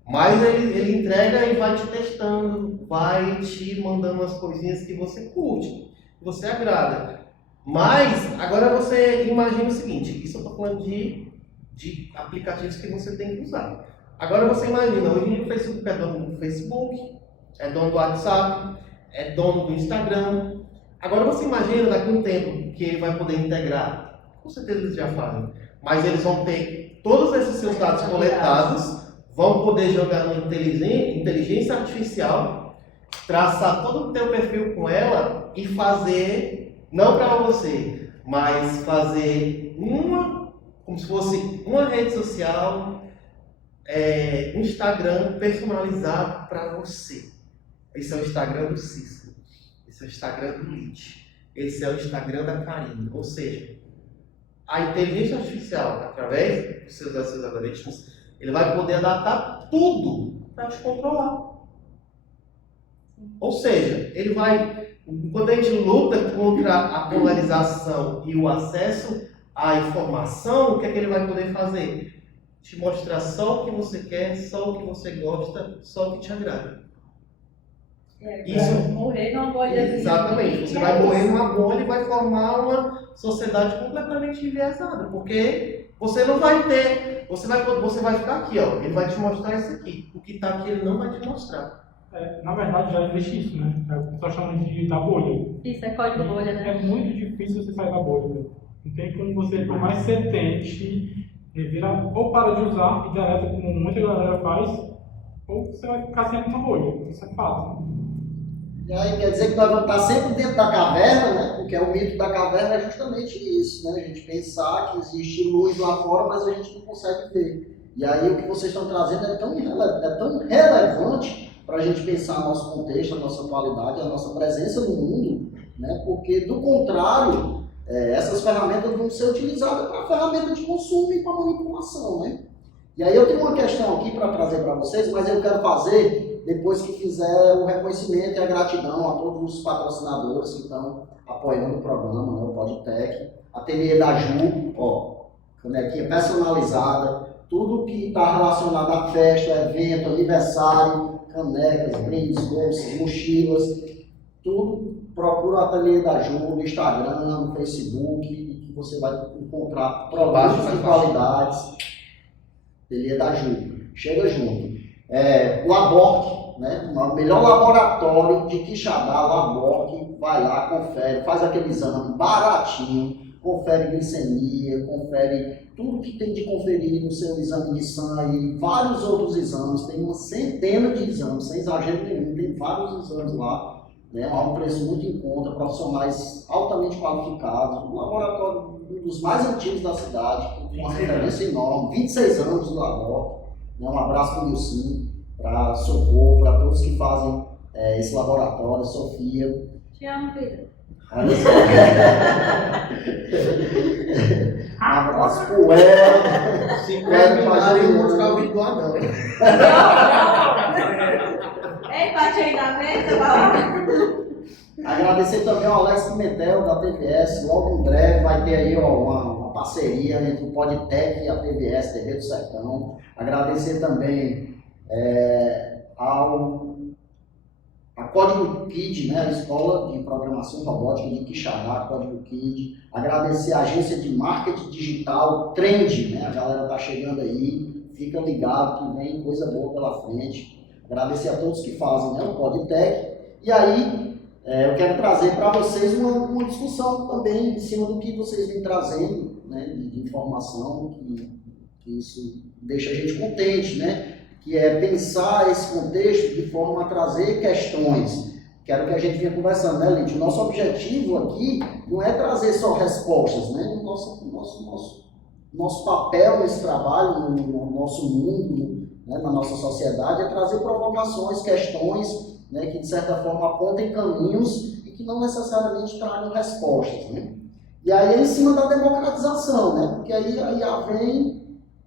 Mas ele entrega e vai te testando, vai te mandando umas coisinhas que você curte, que você agrada. Mas, agora você imagina o seguinte, isso eu estou falando de aplicativos que você tem que usar. Agora você imagina, hoje em dia o Facebook é dono do Facebook, é dono do WhatsApp, é dono do Instagram. Agora você imagina daqui a um tempo que ele vai poder integrar, com certeza eles já fazem, mas eles vão ter todos esses seus dados coletados, vão poder jogar no inteligência artificial, traçar todo o teu perfil com ela e fazer, não para você, mas fazer como se fosse uma rede social, um Instagram personalizado para você. Esse é o Instagram do Cícero, esse é o Instagram do Lite, esse é o Instagram da Karine. Ou seja, a inteligência artificial, através dos seus algoritmos, ele vai poder adaptar tudo para te controlar. Ou seja, ele vai, quando a gente luta contra a polarização e o acesso à informação, o que é que ele vai poder fazer? Te mostrar só o que você quer, só o que você gosta, só o que te agrada. Isso. Morrer numa bolha. Exatamente. Você vai morrer numa bolha e vai formar uma sociedade completamente enviesada, porque você não vai ter, você vai ficar aqui, ó, ele vai te mostrar isso aqui. O que está aqui ele não vai te mostrar. Na verdade, já existe isso, né? O pessoal chama da bolha. Isso, é código bolha, né? É muito difícil você sair da bolha. Né? Não tem como você, por mais que você tente, vira ou para de usar e deleta, como muita galera faz, ou você vai ficar sempre na bolha. Isso é fato. E aí quer dizer que nós vamos estar sempre dentro da caverna, né? Porque o mito da caverna é justamente isso, né? A gente pensar que existe luz lá fora, mas a gente não consegue ver. E aí o que vocês estão trazendo é tão relevante para a gente pensar nosso contexto, a nossa qualidade, a nossa presença no mundo, né? Porque do contrário, essas ferramentas vão ser utilizadas para ferramenta de consumo e para manipulação, né? E aí eu tenho uma questão aqui para trazer para vocês, mas eu quero fazer depois que fizer o reconhecimento e a gratidão a todos os patrocinadores que estão apoiando o programa, né, o PodTech, Ateliê da Ju, ó, canequinha personalizada, tudo que está relacionado a festa, evento, aniversário, canecas, brindes, bolsas, mochilas, tudo, procura o Ateliê da Ju no Instagram, no Facebook, que você vai encontrar produtos de qualidades. Ateliê da Ju, chega junto. O Laborc, né? O melhor laboratório de Quixadá, o Laborc, vai lá, confere, faz aquele exame baratinho, confere glicemia, confere tudo que tem de conferir no seu exame de sangue, vários outros exames, tem uma centena de exames, sem exagero nenhum, tem vários exames lá, né? A um preço muito em conta, profissionais altamente qualificados, um laboratório um dos mais antigos da cidade, com uma referência enorme, 26 anos do Laborc. Um abraço para o Nilson, para Socorro, para todos que fazem esse laboratório, Sofia. Te amo, vida. Olha só. Um abraço para o El. Se terminarem, eu vou mostrar o vídeo do anão, hein? Ei, bate aí na mesa, vai lá. Agradecer também ao Alex Pimentel, da TVS. Logo em breve vai ter aí uma parceria entre o PodTech e a TVS, TV do Sertão. Agradecer também a Código Kid, né, a Escola de Programação Robótica de Quixadá, Código Kid. Agradecer a agência de marketing digital Trend, né, a galera está chegando aí, fica ligado que vem coisa boa pela frente. Agradecer a todos que fazem, né, o PodTech. E aí, eu quero trazer para vocês uma discussão também em cima do que vocês vêm trazendo, né, de informação, que isso deixa a gente contente, né? Que é pensar esse contexto de forma a trazer questões. Que era o que a gente vinha conversando, né, Lídia? O nosso objetivo aqui não é trazer só respostas, né? Nosso papel nesse trabalho, no nosso mundo, né, na nossa sociedade, é trazer provocações, questões, né, que de certa forma apontem caminhos e que não necessariamente tragam respostas, né? E aí é em cima da democratização, né? Porque aí a IA vem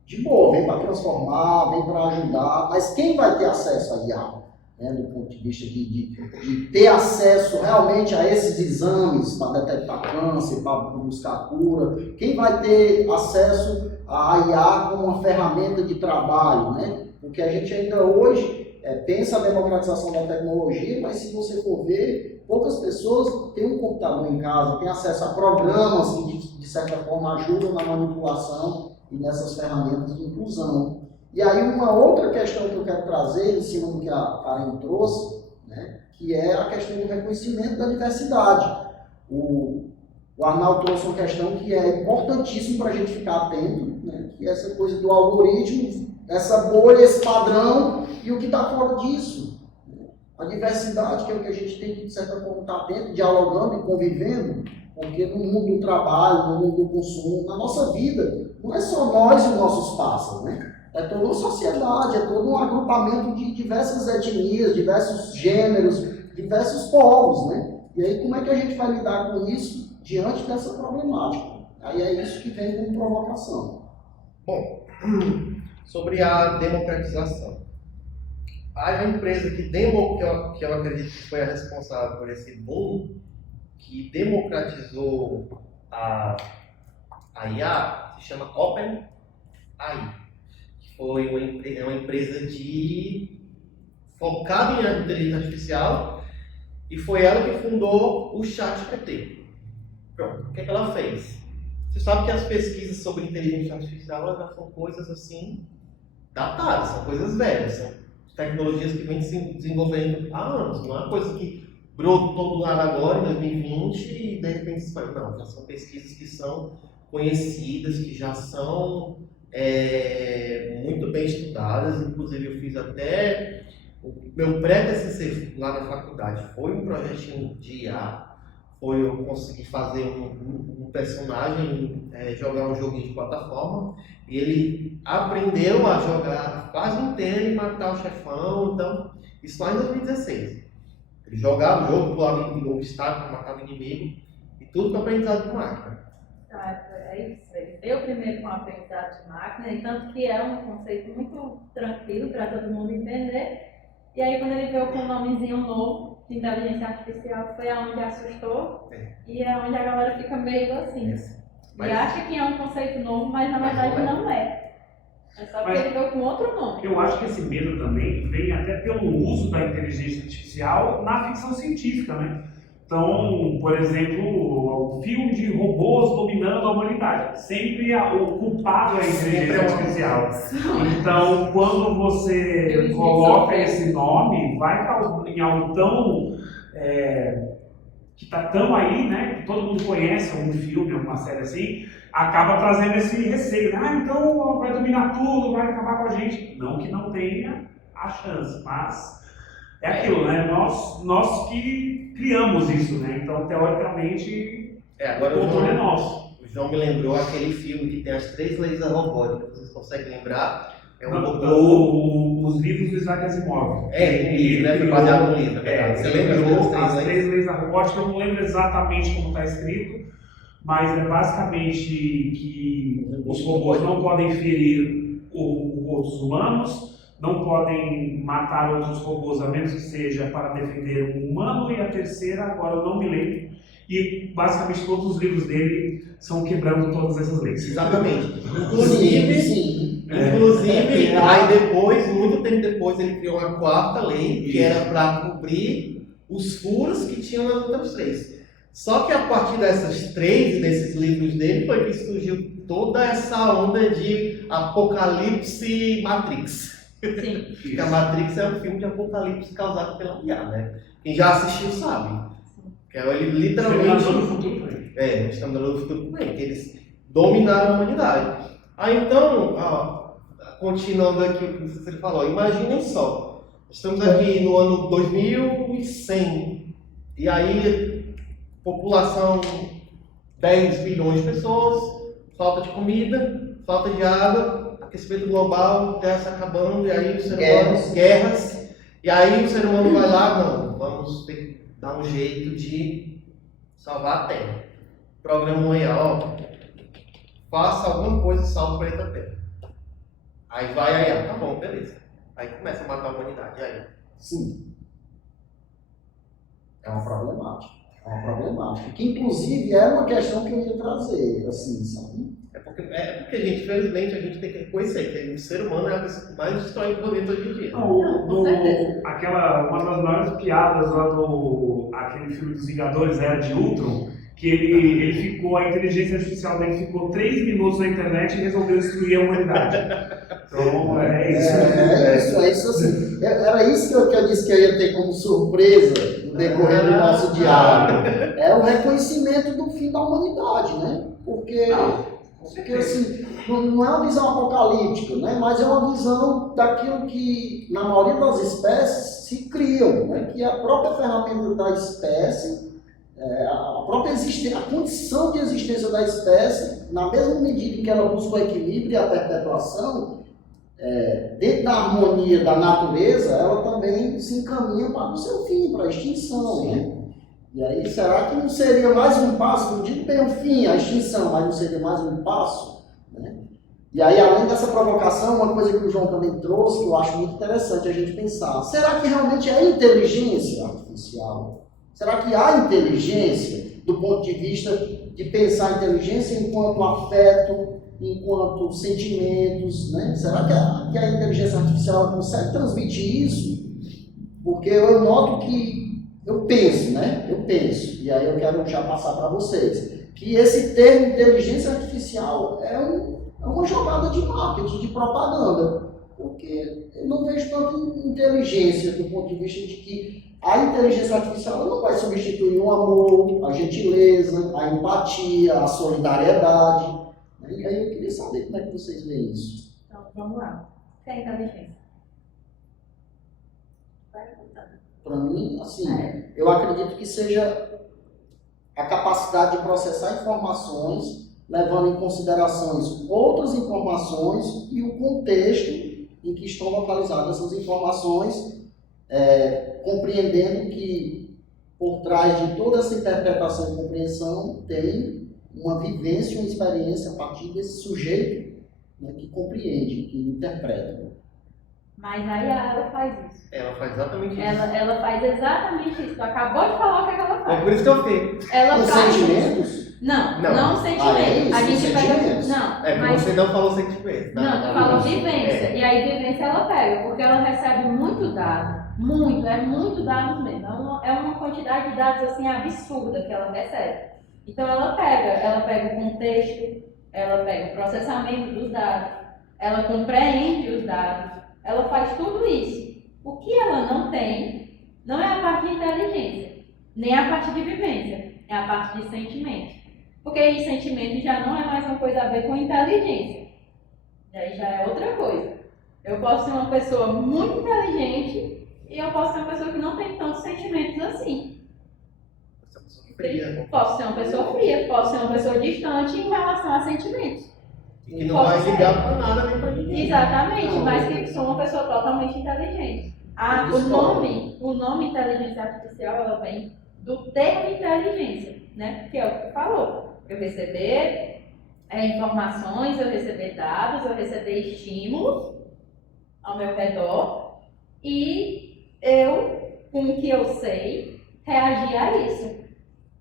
de boa, vem para transformar, vem para ajudar, mas quem vai ter acesso à IA? Né, do ponto de vista de ter acesso realmente a esses exames para detectar câncer, para buscar cura, quem vai ter acesso à IA como uma ferramenta de trabalho, né? Porque a gente ainda hoje pensa a democratização da tecnologia, mas se você for ver, poucas pessoas têm um computador em casa, têm acesso a programas que de certa forma ajudam na manipulação e nessas ferramentas de inclusão. E aí uma outra questão que eu quero trazer em cima do que a Karen trouxe, né, que é a questão do reconhecimento da diversidade. O Arnaldo trouxe uma questão que é importantíssima para a gente ficar atento, né, que é essa coisa do algoritmo, essa bolha, esse padrão e o que está fora disso. A diversidade, que é o que a gente tem que, de certa forma, estar atento, dialogando e convivendo, porque no mundo do trabalho, no mundo do consumo, na nossa vida, não é só nós e os nossos pássaros, né? É toda uma sociedade, é todo um agrupamento de diversas etnias, diversos gêneros, diversos povos, né? E aí como é que a gente vai lidar com isso diante dessa problemática? Aí é isso que vem como provocação. Bom, sobre a democratização. A empresa que eu acredito que foi a responsável por esse boom, que democratizou a IA, se chama OpenAI. Foi uma empresa de focado em inteligência artificial, e foi ela que fundou o ChatGPT. Pronto, o que ela fez? Você sabe que as pesquisas sobre inteligência artificial elas já são coisas assim datadas, são coisas velhas, são tecnologias que vêm se desenvolvendo há anos, não é uma coisa que brotou do nada agora, em 2020, e de repente se fala, não, já são pesquisas que são conhecidas, que já são muito bem estudadas, inclusive eu fiz até, o meu pré-TCC lá na faculdade foi um projetinho de IA, eu consegui fazer um personagem, jogar um joguinho de plataforma, e ele aprendeu a jogar a fase inteira e matar o chefão, então, isso lá em 2016. Ele jogava o jogo, pulava em obstáculo, matava inimigo, e tudo com aprendizado de máquina. É isso, ele veio primeiro com o aprendizado de máquina, e tanto que é um conceito muito tranquilo para todo mundo entender. E aí quando ele veio com um nomezinho novo, de inteligência artificial, foi aonde assustou, e é onde a galera fica meio assim. E acha que é um conceito novo, mas na verdade não é. É só porque ele veio com outro nome. Eu acho que esse medo também vem até pelo uso da inteligência artificial na ficção científica, né? Então, por exemplo, o filme de robôs dominando a humanidade. Sempre o culpado é a inteligência artificial. Então, quando você coloca esse nome, vai em algo tão... que está tão aí, né? Que todo mundo conhece, algum filme, alguma série assim, acaba trazendo esse receio. Então vai dominar tudo, vai acabar com a gente. Não que não tenha a chance, mas é aquilo, né? Nós que criamos isso, né? Então, teoricamente, Agora o controle é nosso. O João me lembrou aquele filme que tem as 3 leis da robótica. Vocês conseguem lembrar? É um robô... Os livros do Isaac Asimov. Um livro, né? Foi baseado no livro, é verdade. Você lembrou as 3 leis da robótica? Eu não lembro exatamente como está escrito, mas é basicamente que os robôs não podem ferir outros humanos, não podem matar outros robôs, a menos que seja para defender um humano, e a terceira, agora eu não me lembro, e basicamente todos os livros dele são quebrando todas essas leis. Exatamente. Inclusive, aí depois, muito tempo depois, ele criou uma 4ª lei, que era para cobrir os furos que tinham nas outras 3. Só que a partir dessas 3, desses livros dele, foi que surgiu toda essa onda de Apocalipse Matrix. Sim. Porque a Matrix é um filme de apocalipse causado pela IA, né? Quem já assistiu sabe. Que ele literalmente... Exterminador do Futuro também. Exterminador do Futuro também, que eles dominaram a humanidade. Aí então, continuando aqui o que você falou, imaginem só, estamos aqui no ano 2100, e aí, população 10 bilhões de pessoas, falta de comida, falta de água, aquecimento global, terra se acabando, e aí o ser humano, guerras, e aí o ser humano vai lá, não, vamos ter que dar um jeito de salvar a Terra. Programa aí, faça alguma coisa e salve o planeta Terra. Aí vai, tá bom, beleza. Aí começa a matar a humanidade, e aí? Sim. É uma problemática. Que inclusive é uma questão que eu ia trazer, assim, sabe? É porque, gente, infelizmente, a gente tem que reconhecer que o ser humano é a pessoa que mais destrói o planeta hoje em dia. Com certeza. Uma das maiores piadas lá aquele filme dos Vingadores, Era de Ultron, que ele ficou, a inteligência artificial dele ficou 3 minutos na internet e resolveu destruir a humanidade. Então, É isso assim. Era isso que eu disse que eu ia ter como surpresa no decorrer do nosso diálogo. É o reconhecimento do fim da humanidade, né? Porque assim, não é uma visão apocalíptica, né? Mas é uma visão daquilo que, na maioria das espécies, se criam, né? Que é a própria ferramenta da espécie, a própria a condição de existência da espécie, na mesma medida em que ela busca o equilíbrio e a perpetuação, dentro da harmonia da natureza, ela também se encaminha para o seu fim, para a extinção, né? E aí, será que não seria mais um passo? Não digo bem o fim, a extinção, mas não seria mais um passo? Né? E aí, além dessa provocação, uma coisa que o João também trouxe, que eu acho muito interessante a gente pensar: será que realmente é inteligência artificial? Será que há inteligência do ponto de vista de pensar a inteligência enquanto afeto, enquanto sentimentos? Né? Será que a inteligência artificial consegue transmitir isso? Porque eu noto que, eu penso, né? Eu penso, e aí eu quero já passar para vocês, que esse termo inteligência artificial é uma jogada de marketing, de propaganda, porque eu não vejo tanta inteligência do ponto de vista de que a inteligência artificial não vai substituir o amor, a gentileza, a empatia, a solidariedade. E aí eu queria saber como é que vocês veem isso. Então, vamos lá. O que é inteligência? Vai contando. Para mim, assim, eu acredito que seja a capacidade de processar informações, levando em considerações outras informações e o contexto em que estão localizadas essas informações, compreendendo que por trás de toda essa interpretação e compreensão tem uma vivência, uma experiência a partir desse sujeito, né, que compreende, que interpreta. Mas a IA, ela faz isso. Ela faz exatamente isso. Ela faz exatamente isso. Tu acabou de falar o que ela É faz. por isso que eu fiz. Ela Com faz sentimentos? Não sentimento. isso, A gente pega. sentimentos. Não, É, mas. você não falou sentimento. Não, tu falou vivência. E aí, vivência ela pega, porque ela recebe muito dado. Muito dados mesmo. É uma quantidade de dados assim absurda que ela recebe. Então, ela pega o contexto, ela pega o processamento dos dados, ela compreende os dados, ela faz tudo isso. O que ela não tem, não é a parte de inteligência, nem a parte de vivência, é a parte de sentimento. Porque aí sentimento já não é mais uma coisa a ver com inteligência. Daí já é outra coisa. Eu posso ser uma pessoa muito inteligente e eu posso ser uma pessoa que não tem tantos sentimentos assim. Posso ser uma pessoa fria, posso ser uma pessoa distante em relação a sentimentos. E que não vai ligar pra nada nem pra ninguém. Exatamente, mas que sou uma pessoa totalmente inteligente. O nome inteligência artificial, ela vem do termo inteligência, né? Que é o que tu falou. Eu receber informações, eu receber dados, eu receber estímulos ao meu redor e eu, com o que eu sei, reagir a isso.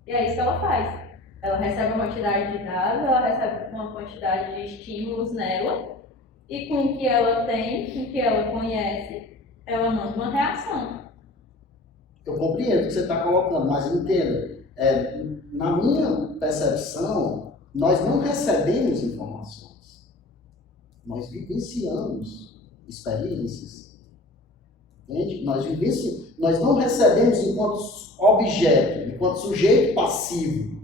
E é isso que ela faz. Ela recebe uma quantidade de dados, ela recebe uma quantidade de estímulos nela, e com o que ela tem, com o que ela conhece, ela manda uma reação. Eu compreendo o que você está colocando, mas entenda, na minha percepção, nós não recebemos informações, nós vivenciamos experiências. Entende? Nós não recebemos enquanto objeto, enquanto sujeito passivo.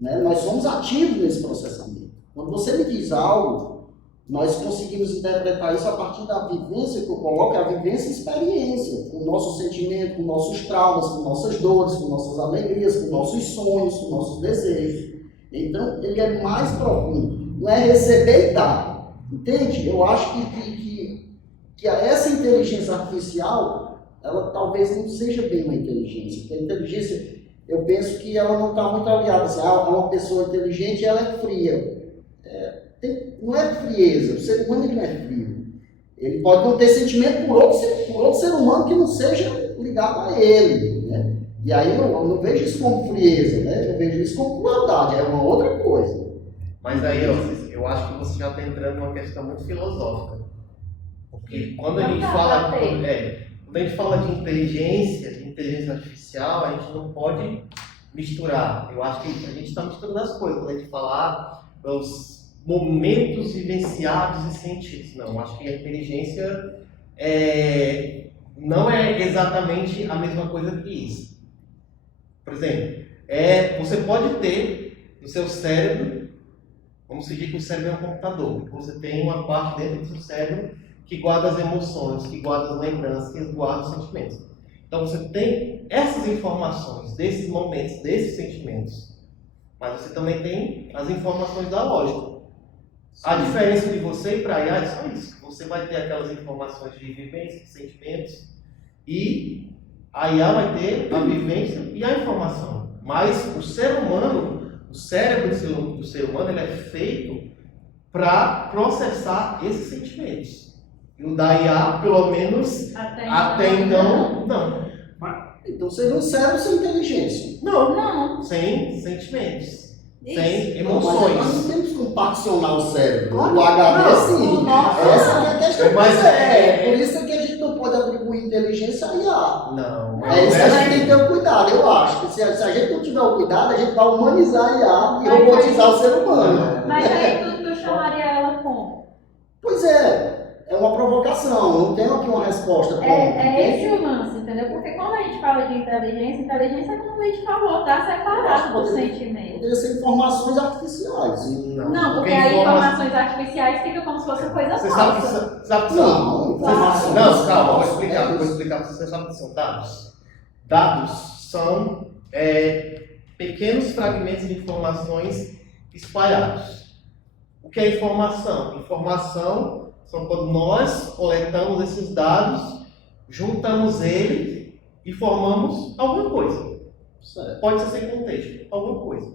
Né? Nós somos ativos nesse processamento. Quando você me diz algo, nós conseguimos interpretar isso a partir da vivência que eu coloco, a vivência e experiência, com o nosso sentimento, com nossos traumas, com nossas dores, com nossas alegrias, com nossos sonhos, com nossos desejos. Então, ele é mais profundo. Não é receber e dar. Entende? Eu acho que essa inteligência artificial, ela talvez não seja bem uma inteligência. Porque a inteligência, eu penso que ela não está muito aliada. Assim, uma pessoa inteligente, ela é fria. Não é frieza. O ser humano ele não é frio. Ele pode não ter sentimento por outro ser humano que não seja ligado a ele. Né? E aí eu não vejo isso como frieza, né? Eu vejo isso como crueldade, é uma outra coisa. Mas aí, eu acho que você já está entrando numa questão muito filosófica. Porque quando a gente fala de inteligência artificial, a gente não pode misturar. Eu acho que a gente está misturando as coisas. Quando a gente falar dos momentos vivenciados e sentidos. Não, acho que a inteligência não é exatamente a mesma coisa que isso. Por exemplo, você pode ter no seu cérebro, vamos fingir que o cérebro é um computador, você tem uma parte dentro do seu cérebro que guarda as emoções, que guarda as lembranças, que guarda os sentimentos. Então você tem essas informações, desses momentos, desses sentimentos, mas você também tem as informações da lógica. A diferença de você e para a IA é só isso. Você vai ter aquelas informações de vivência, de sentimentos, e a IA vai ter a vivência e a informação. Mas o ser humano, o cérebro do ser humano, ele é feito para processar esses sentimentos. E o da IA, pelo menos, até então, não. Então seria um cérebro sem inteligência. Não. Sem sentimentos. Isso. Sem Não, mas emoções. nós não temos como particionar o cérebro. Claro. O HD sim. Nossa. Essa é a questão. Mas Por isso que a gente não pode atribuir inteligência a IA. Não, É isso que a gente tem que ter o cuidado, eu acho. Que se a gente não tiver o cuidado, a gente vai humanizar a IA e robotizar o ser humano. Mas aí tu chamaria ela como? Pois é uma provocação, não tem aqui uma resposta pronta. É esse o lance, entendeu? Porque quando a gente fala de inteligência é como a gente falou, tá separado do sentimento. Poderia ser informações artificiais. Não, porque aí informações artificiais fica como se fosse coisa Você falsa. sabe que Não, informações. Não, calma, vou É isso. explicar. Você sabe o que são dados? Dados são pequenos fragmentos de informações espalhados. O que é informação? Informação são quando nós coletamos esses dados, juntamos eles e formamos alguma coisa. Certo. Pode ser sem contexto, alguma coisa.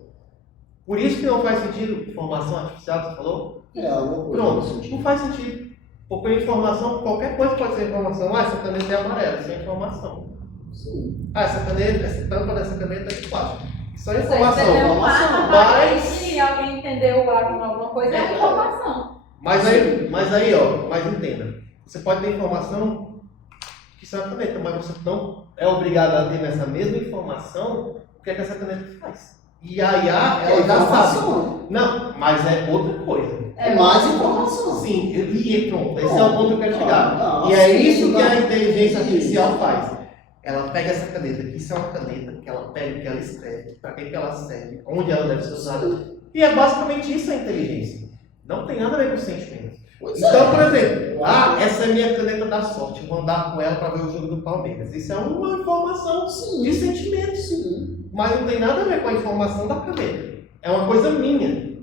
Por isso que não faz sentido informação artificial, você falou? Alguma coisa Pronto, nesse sentido. não faz sentido. Porque informação, qualquer coisa pode ser informação. Essa caneta é amarela, isso é informação. Sim. Essa tampa dessa caneta é de plástico. Isso é Você informação. escreveu um Mas- se alguém entendeu alguma coisa, é informação. Mas aí, mas entenda. Você pode ter informação que isso é uma caneta, mas você não é obrigado a ter nessa mesma informação o que é que essa caneta faz. E a IA, ela já sabe. informação. Não, mas é outra coisa. É mais informação. Sim, e pronto, esse é o ponto que eu quero chegar. Ah, E é sim, isso que a não. inteligência artificial faz. Ela pega essa caneta, que isso é uma caneta, que ela pega, que ela escreve, para que ela serve, onde ela deve ser usada. E é basicamente isso a inteligência. Não tem nada a ver com sentimento. Pois Então, é. por exemplo, essa é minha caneta da sorte, vou andar com ela para ver o jogo do Palmeiras. Isso é uma informação de sentimento, sim. Mas não tem nada a ver com a informação da caneta. É uma coisa minha.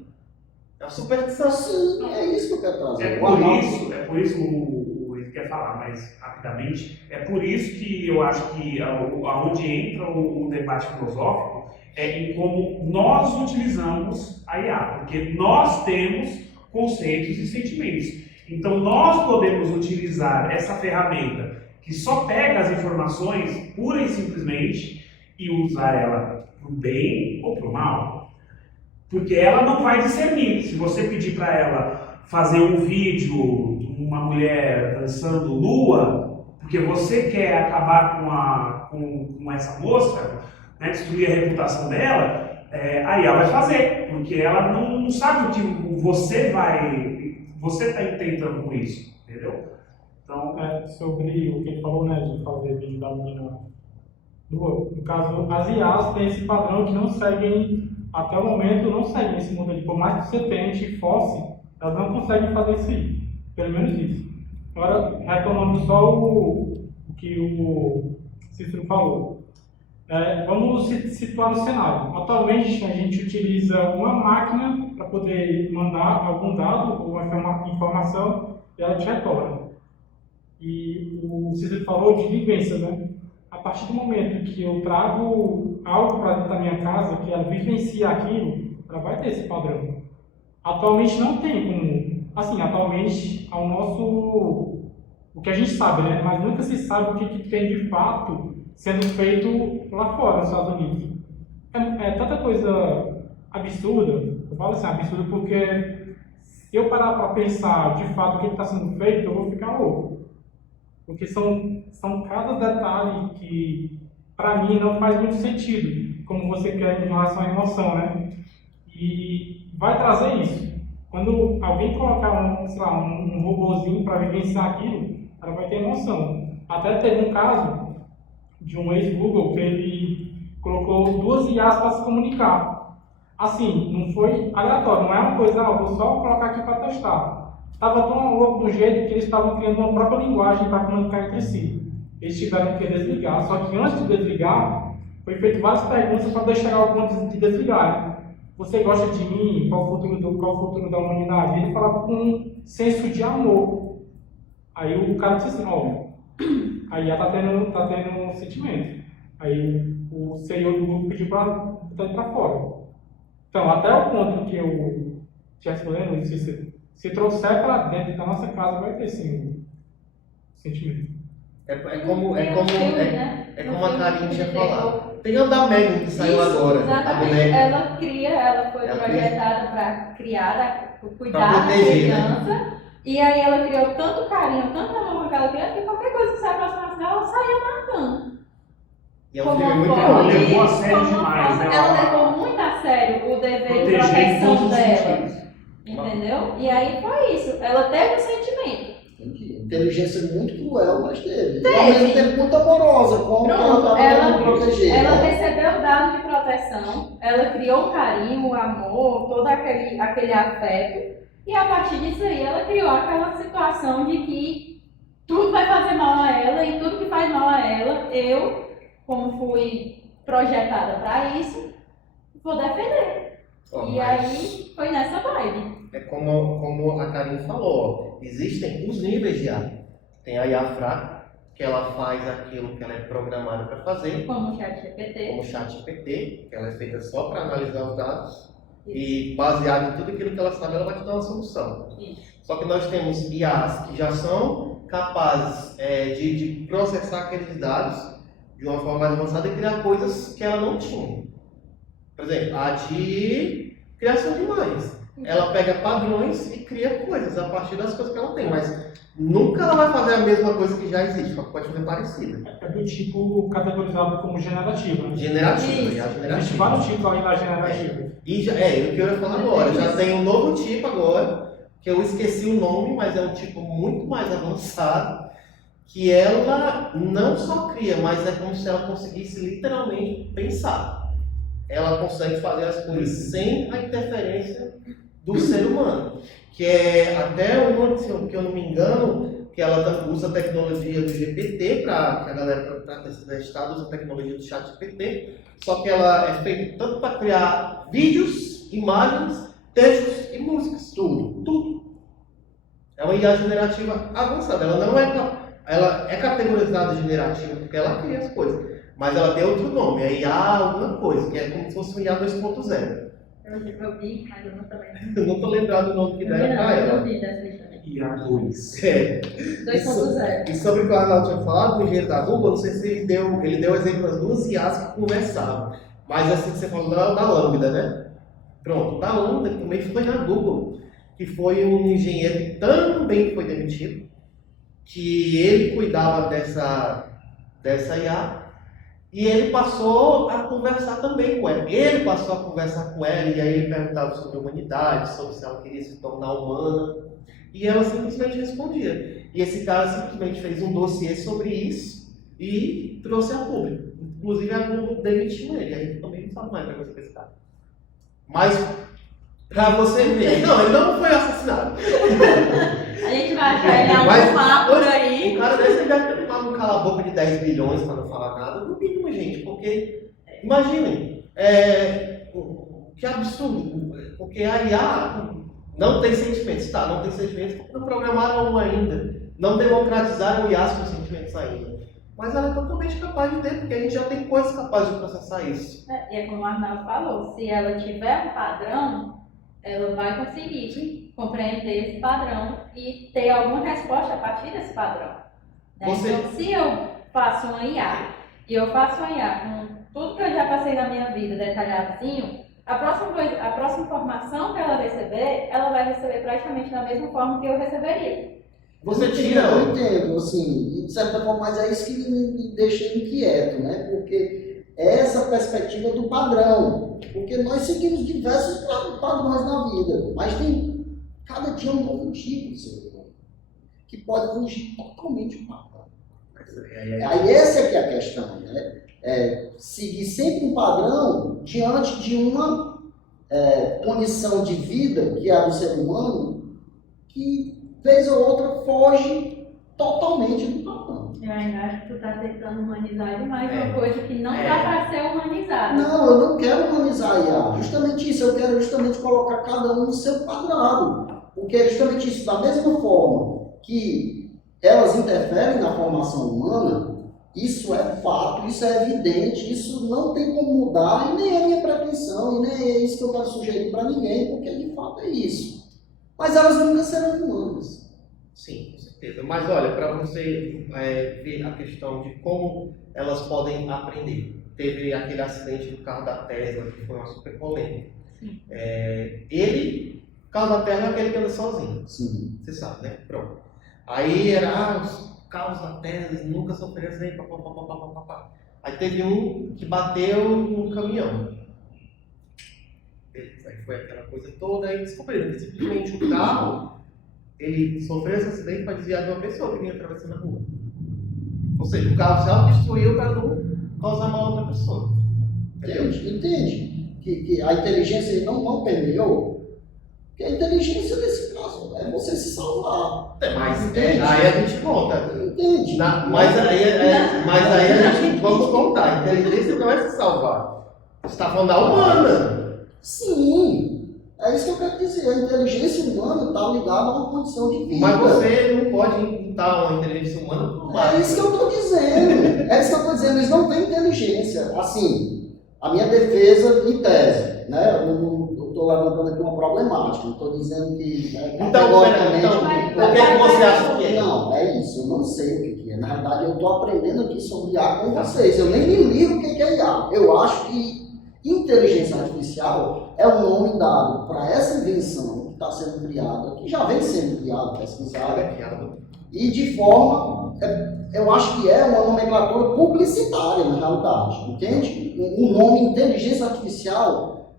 É uma superstição. Sim, é isso que eu quero trazer. É por isso o Luiz quer falar mais rapidamente, é por isso que eu acho que aonde entra o debate filosófico é em como nós utilizamos a IA, porque nós temos conceitos e sentimentos. Então nós podemos utilizar essa ferramenta que só pega as informações pura e simplesmente e usar ela para o bem ou para o mal. Porque ela não vai discernir. Se você pedir para ela fazer um vídeo de uma mulher dançando nua, porque você quer acabar com essa moça, né, destruir a reputação dela, aí ela vai fazer, porque ela não sabe o que você está tentando com isso, entendeu? Então, sobre o que ele falou, né, de fazer vídeo da menina nua. No caso, as IAs têm esse padrão que não seguem, até o momento, não seguem esse modelo. Por mais que você tente e force, elas não conseguem fazer isso aí. Pelo menos isso. Agora, retomando só o que o Cícero falou. Vamos situar no cenário. Atualmente, a gente utiliza uma máquina para poder mandar algum dado ou uma informação e ela te retorna. E o Cícero falou de vivência, né? A partir do momento que eu trago algo para dentro da minha casa, que ela vivencia aquilo, ela vai ter esse padrão. Atualmente não tem como. Assim, atualmente, o que a gente sabe, né? Mas nunca se sabe o que tem de fato sendo feito lá fora, nos Estados Unidos. É tanta coisa absurda, eu falo assim, absurda porque se eu parar para pensar de fato o que está sendo feito, eu vou ficar louco. Porque são cada detalhe que, para mim, não faz muito sentido, como você quer em relação à emoção, né? E vai trazer isso. Quando alguém colocar um robozinho para vivenciar aquilo, ela vai ter emoção. Até teve um caso de um ex-Google que ele colocou 2 IAs para se comunicar. Assim, não foi aleatório, não é uma coisa, vou só colocar aqui para testar. Estava tão louco do jeito que eles estavam criando uma própria linguagem para comunicar entre si. Eles tiveram que desligar, só que antes de desligar, foi feito várias perguntas para deixar ao ponto de desligar. Você gosta de mim? Qual o futuro da humanidade? Ele falava com um senso de amor. Aí o cara disse assim, aí ela tá tendo um sentimento. Aí o CEO do grupo pediu para botar ele para fora. Então, até o ponto que eu tinha falando, se trouxer para dentro da nossa casa, vai ter sim um sentimento. É como a Karine tinha falado. Tem o da Megan que saiu agora, a Exatamente. boneca. Ela foi Ela projetada para criar, Pra cuidar da proteger, criança, E aí ela criou tanto carinho, tanto amor com aquela criança, que qualquer coisa que se aproximasse dela, ela saía matando. E é um filme Como muito forma Ela legal. de- levou a sério como demais, forma- né? Ela levou muito a sério o dever de Proteger em proteção todos os dela. sentidos. Entendeu? E aí foi isso. Ela teve um sentimento. Entendi. Inteligência muito cruel, mas teve. E Teve. ao mesmo tempo muito amorosa, como que ela Pronto, estava ela- tentando proteger. Ela né? recebeu o dado de proteção, ela criou o carinho, o amor, todo aquele afeto. E a partir disso aí, ela criou aquela situação de que tudo vai fazer mal a ela e tudo que faz mal a ela, eu, como fui projetada para isso, vou defender. Ó, E mas aí foi nessa vibe. é como a Karine falou, ó, existem os níveis de IA. Tem a IA fraca, que ela faz aquilo que ela é programada para fazer, Como o ChatGPT. como o ChatGPT, que ela é feita só para analisar os dados, e baseado em tudo aquilo que ela sabe, ela vai te dar uma solução. Isso. Só que nós temos IAs que já são capazes de processar aqueles dados de uma forma mais avançada e criar coisas que ela não tinha. Por exemplo, a de criação de imagens. Ela pega padrões e cria coisas a partir das coisas que ela tem, mas nunca ela vai fazer a mesma coisa que já existe, só que pode fazer parecida. É do tipo categorizado como generativa, né? Generativa, Isso. IA Existem generativa. vários tipos além da generativa. E já, é o que eu ia falar agora. Já tem um novo tipo agora, que eu esqueci o nome, mas é um tipo muito mais avançado, que ela não só cria, mas é como se ela conseguisse literalmente pensar. Ela consegue fazer as coisas sem a interferência do ser humano. Que é até uma, se eu não me engano, que ela usa a tecnologia do GPT para a galera para testar, usa a tecnologia do ChatGPT, só que ela é feita tanto para criar vídeos, imagens, textos e músicas, tudo. É uma IA generativa avançada. Ela não ela é categorizada generativa porque ela cria as coisas, mas ela tem outro nome, é IA alguma coisa, que é como se fosse um IA 2.0. Eu vi, mas eu não também. Eu não estou lembrado do nome que deram para ela. Eu vi dessa lista também. E a 2. É. 2.0. E sobre o que o Arnaldo tinha falado, o engenheiro da Google, não sei se ele deu exemplo das duas IAs que conversavam. Mas assim que você falou da Lambda, né? Pronto, da Lambda também foi na Google, que foi um engenheiro que também foi demitido, que ele cuidava dessa IA, e ele passou a conversar também com ela. Ele passou a conversar com ela, e aí ele perguntava sobre a humanidade, sobre se ela queria se tornar humana, e ela simplesmente respondia. E esse cara simplesmente fez um dossiê sobre isso e trouxe a público. Inclusive a Google demitiu ele, a gente também não sabe mais para você esse cara. Mas, pra você ver, não, ele não foi assassinado. A gente vai achar ele em Mas- algum mar por aí. O cara desse deve ter tomado um cala-boca de 10 bilhões para não falar nada, no mínimo, gente, porque, imaginem, que absurdo, porque a IA não tem sentimentos, tá, não tem sentimentos porque não programaram ainda, não democratizaram o IA com sentimentos ainda, mas ela é totalmente capaz de ter, porque a gente já tem coisas capazes de processar isso. E é como o Arnaldo falou, se ela tiver um padrão, ela vai conseguir compreender esse padrão e ter alguma resposta a partir desse padrão. Né? Você- Então, se eu faço uma IA e eu faço uma IA com tudo que eu já passei na minha vida detalhadinho, a próxima informação que ela receber, ela vai receber praticamente da mesma forma que eu receberia. Você Eu tira... entendo, assim, e de certa forma, mas é isso que me deixa inquieto, né? Porque é essa perspectiva do padrão. Porque nós seguimos diversos padrões na vida, mas tem cada dia um novo tipo de ser humano, que pode fugir totalmente do padrão. Aí essa é que é a questão, né? Seguir sempre um padrão diante de uma condição de vida que é a do ser humano, que vez ou outra foge totalmente do padrão. Eu ainda acho que tu tá tentando humanizar demais É. uma coisa que não É. dá para ser humanizada. Não, eu não quero humanizar a IA. Justamente isso, eu quero justamente colocar cada um no seu quadrado. Porque é justamente isso, da mesma forma que elas interferem na formação humana, isso é fato, isso é evidente, isso não tem como mudar, e nem é minha pretensão, e nem é isso que eu quero sugerir para ninguém, porque de fato é isso. Mas elas nunca serão humanas. Sim, com certeza. Mas olha, para você ver a questão de como elas podem aprender. Teve aquele acidente do carro da Tesla, que foi uma super polêmica. Ele carro da Terra é aquele que anda sozinho. Sim. Você sabe, né? Pronto. Aí era, os carros da Terra eles nunca sofreram acidente, papapá. Aí teve um que bateu no caminhão. Beleza, aí foi aquela coisa toda, aí descobriram que simplesmente o carro, ele sofreu esse acidente para desviar de uma pessoa que vinha atravessando a rua. Ou seja, o carro se autodestruiu para não causar mal a outra pessoa. Entendeu? Entende? Que a inteligência não perdeu, porque a inteligência nesse caso é você se salvar. Mas Entende? aí a gente conta. Entende? Mas aí a gente vamos contar. A inteligência não é se salvar. Você está falando da humana. Sim, é isso que eu quero dizer. A inteligência humana está ligada a uma condição de vida. Mas você não pode imputar uma inteligência humana por É isso que eu estou dizendo. É isso que eu estou dizendo. Eles não têm inteligência. Assim, a minha defesa em tese, né? Eu estou levantando aqui uma problemática. Não estou dizendo que categoricamente. O que é que você acha que é? Não, é isso. Eu não sei o que é. Na verdade, eu estou aprendendo aqui sobre IA com vocês. Eu nem me ligo o que é IA. Eu acho que inteligência artificial é um nome dado para essa invenção que está sendo criada, que já vem sendo criada, pesquisada, e de forma, eu acho que é uma nomenclatura publicitária na realidade, entende? O nome inteligência artificial,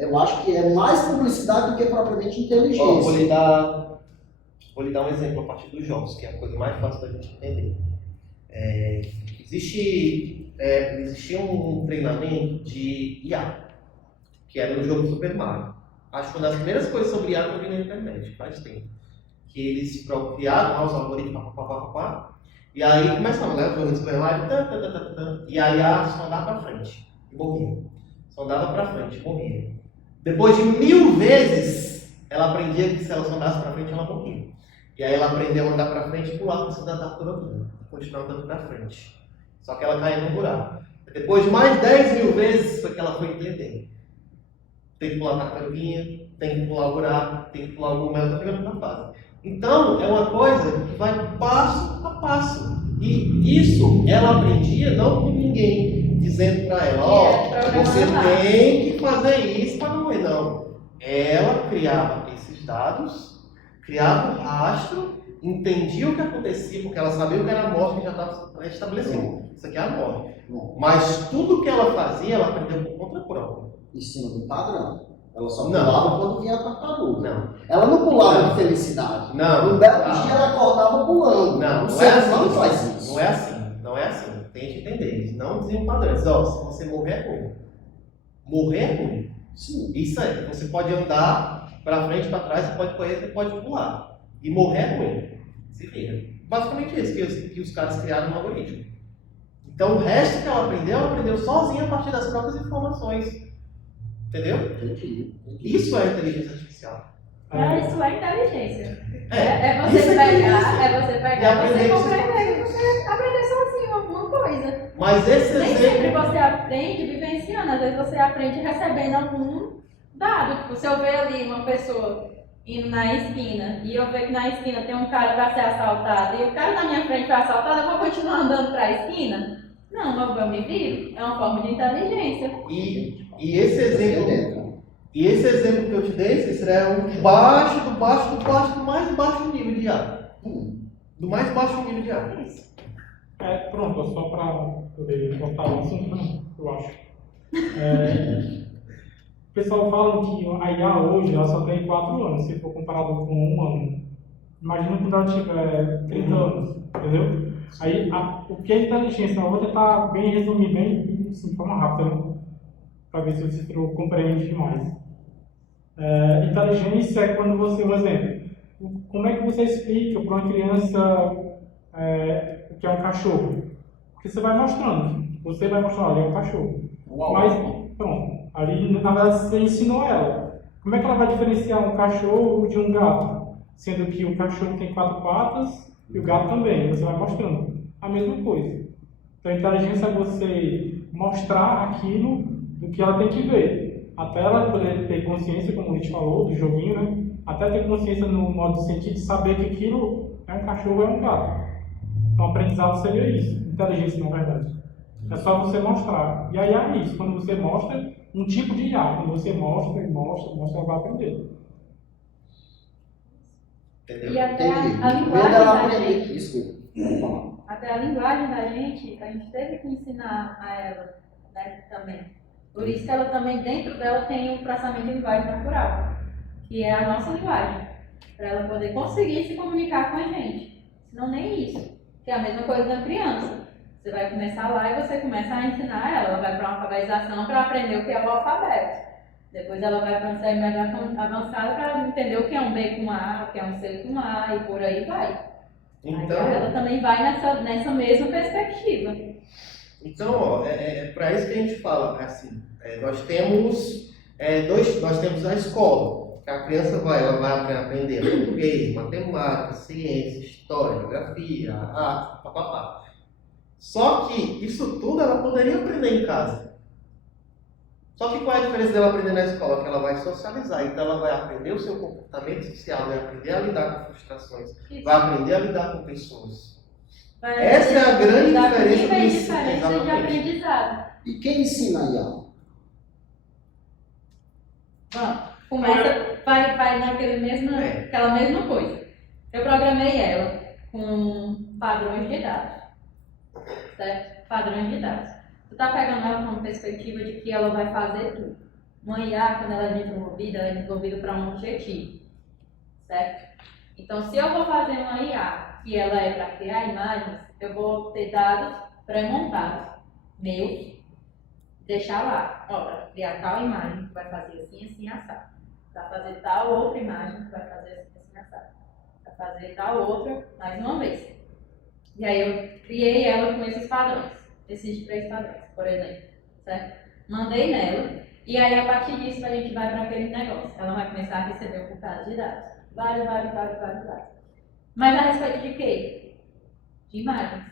eu acho que é mais publicidade do que propriamente inteligência. Ó, vou lhe dar um exemplo a partir dos jogos, que é a coisa mais fácil da gente entender. Existia um treinamento de IA, que era no jogo Super Mario. Acho que uma das primeiras coisas sobre IA que eu vi na internet, faz tempo. Que eles criaram os algoritmos, e aí começaram, né? O jogo de Super Mario, e a IA só andava pra frente e morria. Só andava pra frente e morria. Depois de 1000 vezes, ela aprendia que se ela só andasse pra frente, ela morria. E aí ela aprendeu a andar pra frente e pular por cima da tartaruga, continuar andando pra frente. Só que ela caiu no buraco. Depois de mais 10.000 vezes foi que ela foi entendendo. Tem que pular a tartaruguinha, tem que pular o buraco, tem que pular o cogumelo, tá pegando na fase. Então, é uma coisa que vai passo a passo. E isso ela aprendia não com ninguém dizendo para ela, você tem que fazer isso para não morrer, não. Ela criava esses dados, criava um rastro, entendia o que acontecia, porque ela sabia o que era a morte que já estava estabelecido. Isso aqui é a morte. Mas tudo que ela fazia, ela aprendeu por conta própria. Em cima do padrão. Ela só pulava quando vinha a tartaruga. Não. Ela não pulava de felicidade. Não. Um belo dia ela acordava pulando. Não é assim. Não é assim. Tente entender. Eles não diziam padrões. Ó, se você morrer é ruim. Morrer é ruim. Sim. Isso aí. Você pode andar para frente, para trás, você pode correr, você pode pular. E morrer é ruim. Se vira. Basicamente isso que os caras criaram no algoritmo. Então o resto que ela aprendeu sozinha a partir das próprias informações. Entendeu? Entendi. Isso é inteligência artificial. Isso é inteligência. É Você isso pegar, você compreender, você aprender sozinho alguma coisa. Mas esse Nem sempre exemplo... você aprende vivenciando, às vezes você aprende recebendo algum dado. Tipo, se eu ver ali uma pessoa indo na esquina e eu ver que na esquina tem um cara para ser assaltado e o cara na minha frente foi assaltado, eu vou continuar andando para a esquina? Não, eu me viro. É uma forma de inteligência. E esse exemplo que eu te dei, esse é o baixo do mais baixo nível de IA. Do mais baixo nível de IA. Pronto, só para poder voltar ao assunto, né, eu acho. O pessoal fala que a IA hoje ela só tem 4 anos, se for comparado com 1 ano. Imagina quando ela tiver 30 anos, entendeu? Aí, o que é inteligência? Eu vou tentar bem resumir, bem assim, de forma rápida, né? Para ver se você compreende mais. Inteligência é quando você, por exemplo, como é que você explica para uma criança o que é um cachorro? Porque você vai mostrando, olha, é um cachorro. Mas, pronto, ali na verdade você ensinou ela. Como é que ela vai diferenciar um cachorro de um gato? Sendo que o cachorro tem 4 patas e o gato também, você vai mostrando a mesma coisa. Então a inteligência é você mostrar aquilo do que ela tem que ver. Até ela poder ter consciência, como a gente falou, do joguinho, né? Até ter consciência no modo de sentido de saber que aquilo é um cachorro ou é um gato. Então o aprendizado seria isso, inteligência na verdade. É só você mostrar. E aí é isso, quando você mostra um tipo de IA, quando você mostra, ela vai aprender. Entendeu? E até Entendi. a O medo linguagem dela da aprender. gente, Desculpa. Vamos falar. até a linguagem da gente, a gente teve que ensinar a ela, né, também. Por isso que ela também, dentro dela, tem o processamento de linguagem natural, que é a nossa linguagem, para ela poder conseguir se comunicar com a gente. Senão nem isso, que é a mesma coisa da criança. Você vai começar lá e você começa a ensinar ela vai para uma alfabetização para aprender o que é o alfabeto. Depois ela vai para um ensino médio avançado para entender o que é um B com A, o que é um C com A e por aí vai. Então, Aí ela também vai nessa mesma perspectiva. Então, ó, para isso que a gente fala, assim, nós temos nós temos a escola, que a criança ela vai aprender português, matemática, ciência, história, geografia, arte, papapá. Só que isso tudo ela poderia aprender em casa. Só que qual é a diferença dela aprender na escola? Que ela vai socializar, então ela vai aprender o seu comportamento social, vai aprender a lidar com frustrações, vai aprender a lidar com pessoas. Essa é a grande diferença do níveis ensino, diferentes de exatamente. aprendizado. E quem ensina a IA? Bom, começa, vai aquela mesma coisa. Eu programei ela com padrões de dados, certo? Padrões de dados. Tu tá pegando ela com uma perspectiva de que ela vai fazer tudo. Uma IA, quando ela é desenvolvida para um objetivo, certo? Então, se eu vou fazer uma IA que ela é para criar imagens, eu vou ter dados pré-montados, meus, deixar lá. Ó, para criar tal imagem, que vai fazer assim, assim, assado. Para fazer tal outra imagem, que vai fazer assim, assim, assado. Para fazer tal outra, mais uma vez. E aí eu criei ela com esses padrões, esses 3 padrões, por exemplo, certo? Mandei nela, e aí a partir disso a gente vai para aquele negócio. Ela vai começar a receber um bocado de dados. Vários. Mas a respeito de quê? De imagens.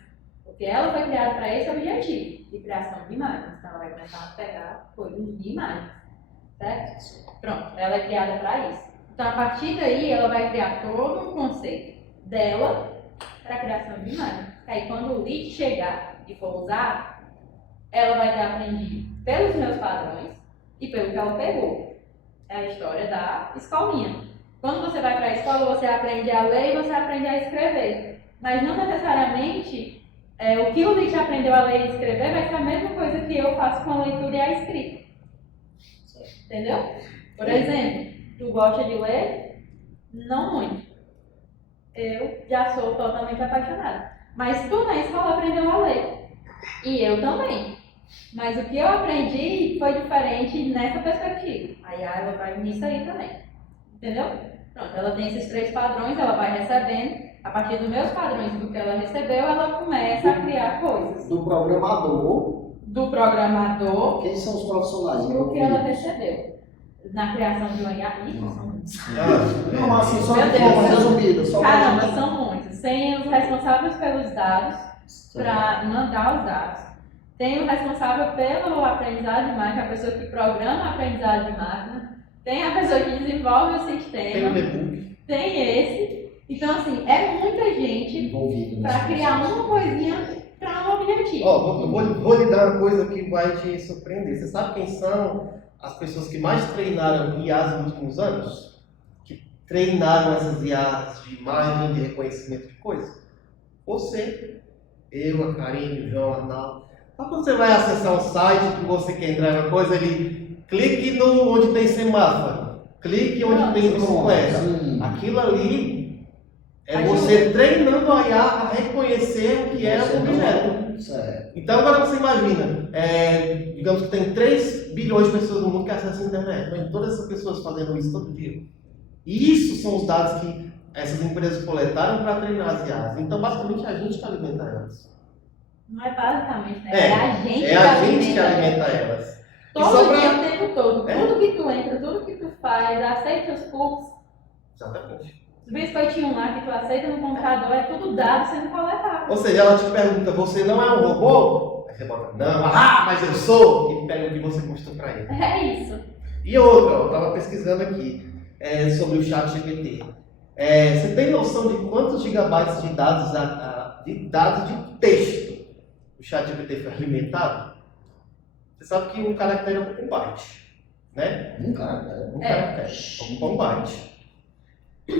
Porque ela foi criada para esse objetivo, de criação de imagens. Então ela vai começar a pegar coisas de imagens, certo? Pronto, ela é criada para isso. Então a partir daí ela vai criar todo um conceito dela para a criação de imagens. Aí quando o lead chegar e for usar, ela vai ter aprendido pelos meus padrões e pelo que ela pegou. É a história da escolinha. Quando você vai para a escola, você aprende a ler e você aprende a escrever. Mas não necessariamente o que o lead aprendeu a ler e escrever vai ser a mesma coisa que eu faço com a leitura e a escrita. Entendeu? Por exemplo, tu gosta de ler? Não muito. Eu já sou totalmente apaixonada. Mas tu na escola aprendeu a ler. E eu também. Mas o que eu aprendi foi diferente nessa perspectiva. Aí ela vai nisso aí também. Entendeu? Pronto, ela tem esses 3 padrões, ela vai recebendo. A partir dos meus padrões do que ela recebeu, ela começa a criar coisas. Do programador, Do programador, quem são os profissionais? do que ela recebeu. Na criação de uma IA. Não, mas assim, só Meu de Deus, forma resumida. Só Caramba, são muitos. Tem os responsáveis pelos dados, para mandar os dados. Tem o responsável pelo aprendizado de máquina, a pessoa que programa a aprendizado de máquina. Tem a pessoa que desenvolve o Tem o sistema. e-book. Tem esse. Então, assim, é muita gente envolvido para criar uma coisinha para um objetivo. Ó, eu vou lhe dar uma coisa que vai te surpreender. Você sabe quem são as pessoas que mais treinaram IAs nos últimos anos? Que treinaram essas IAs de imagem, de reconhecimento de coisas? Você, eu, a Karine, o João, o Arnaldo. Sabe quando você vai acessar um site que você quer entrar em uma coisa, ele clique no onde tem semáforo, clique onde tem bicicleta. Aquilo ali é você treinando a IA a reconhecer o que é o objeto. Certo. Então agora você imagina, digamos que tem 3 bilhões de pessoas no mundo que acessam a internet. Mas todas essas pessoas fazendo isso todo dia. E isso são os dados que essas empresas coletaram para treinar as IAs. Então basicamente é a gente que alimenta elas. Não é basicamente, né? É a gente que alimenta elas. Todo dia, o tempo todo. Tudo que tu entra, tudo que tu faz, aceita os cookies. Exatamente. Os biscoitinhos lá que tu aceita no computador, é tudo dado sendo coletado. Ou seja, ela te pergunta, você não é um robô? Aí você bota, não, mas eu sou! E pega o que você mostrou para ele. É isso. E outra, eu estava pesquisando aqui sobre o ChatGPT. Você tem noção de quantos gigabytes de dados de texto o ChatGPT foi alimentado? Você sabe que um caractere ocupa um byte, né? Um cara, Um caractere ocupa um byte.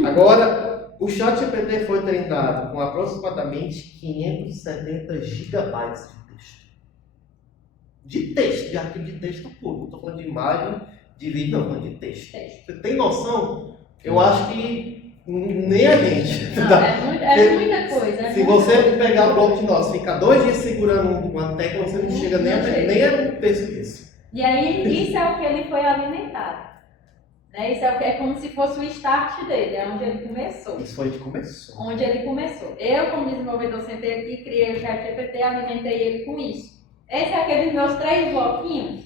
Agora, O ChatGPT foi treinado com aproximadamente 570 gigabytes de texto. De texto, de arquivo de texto puro. Não estou falando de imagem, de vídeo, não, estou falando de texto. Você tem noção? Eu acho que nem a gente. Não, é muita coisa. Se você pegar o bloco de notas, ficar 2 dias segurando uma tecla, você não chega nem a um terço disso. E aí, isso é o que ele foi alimentado. Né? Isso é como se fosse o start dele, é onde ele começou. Isso foi onde começou. Onde ele começou. Eu, como desenvolvedor, sentei aqui, criei o ChatGPT, alimentei ele com isso. Esse é aqueles meus 3 bloquinhos.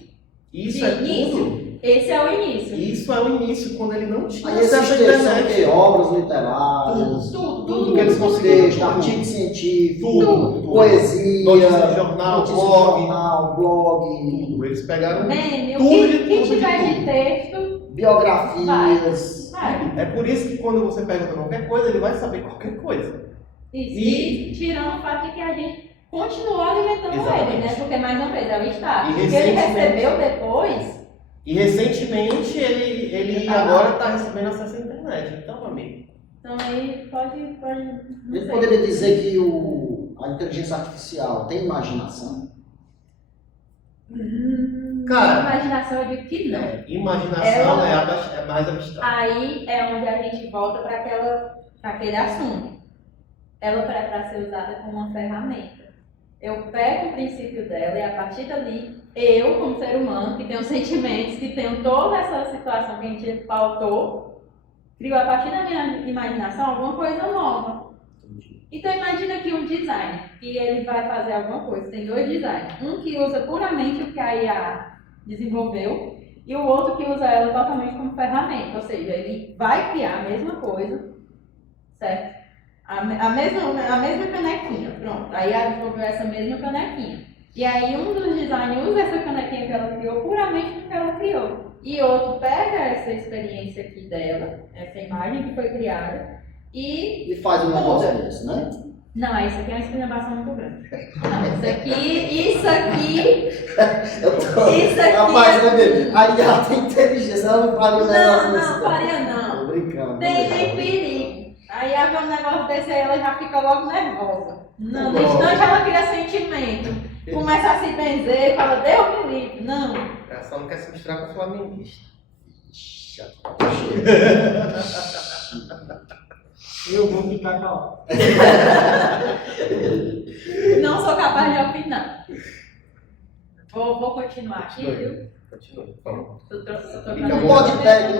Isso de é início. tudo. Esse é o início. Isso é o início, quando ele não tinha Aí esses acesso à textos são internet. obras literárias, Tudo que eles texto, artigo científico, Tudo. poesia, Notícia de jornal, notícia de blog. jornal, blog, Tudo. Eles pegaram Meme, o tudo que, de que tudo, de tiver tudo. de texto, biografias. vai. É por isso que quando você pergunta qualquer coisa, ele vai saber qualquer coisa. Isso. E- E tirando o fato de que a gente continuou alimentando Exatamente. ele, né? Porque, mais uma vez, é o start. E O que ele recentemente- recebeu depois, E recentemente ele agora está recebendo acesso à internet. Então, amigo. então aí pode não Ele sei. poderia dizer que a inteligência artificial tem imaginação? Cara, Imaginação, eu digo que não. Imaginação Ela- é mais abstrata. Aí é onde a gente volta para aquele assunto. Ela é para ser usada como uma ferramenta. Eu pego o princípio dela e a partir dali, eu, como ser humano, que tenho sentimentos, que tenho toda essa situação que a gente pautou, crio a partir da minha imaginação alguma coisa nova. Então imagina aqui um designer, que ele vai fazer alguma coisa. Tem 2 designers. Um que usa puramente o que a IA desenvolveu e o outro que usa ela totalmente como ferramenta. Ou seja, ele vai criar a mesma coisa, certo? A mesma canequinha, pronto. Aí ela desenvolveu essa mesma canequinha. E aí um dos designers usa essa canequinha que ela criou puramente porque ela criou. E outro pega essa experiência aqui dela, essa imagem que foi criada, e... E faz um negócio desse, né? Não, isso aqui é uma esculhambação muito grande. Não, isso aqui... Eu tô... Isso aqui Rapaz, é- né, bebê? A IA tem inteligência, ela não faz um negócio desse. Não, faria não. Tô brincando. Tem nem perigo. Aí ela vê um negócio desse aí, ela já fica logo nervosa. Não, no Logo. instante ela cria sentimento. Começa a se benzer, fala, Deus me livre. Não. Ela só não quer se misturar com o flamenguista. Eu vou ficar calado. Não sou capaz de opinar. Vou continuar aqui, Vai. viu? Continua, por favor. Tô No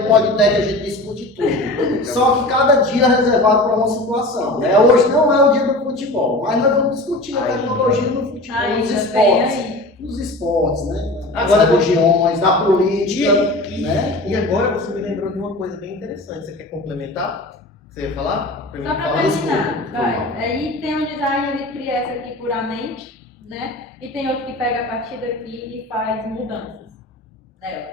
PodTech a gente discute tudo. Só que cada dia é reservado para uma situação. Né? Hoje não é o dia do futebol, mas nós vamos discutir a tecnologia no futebol, nos Ainda bem esportes. aí. Nos esportes, né? Agora- Nas religiões, na política. né? E agora você me lembrou de uma coisa bem interessante. Você quer complementar? Você ia falar? Só para Fala. terminar, vai. Aí tem um design, ele cria essa aqui puramente, né? E tem outro que pega a partir daqui e faz mudanças nela.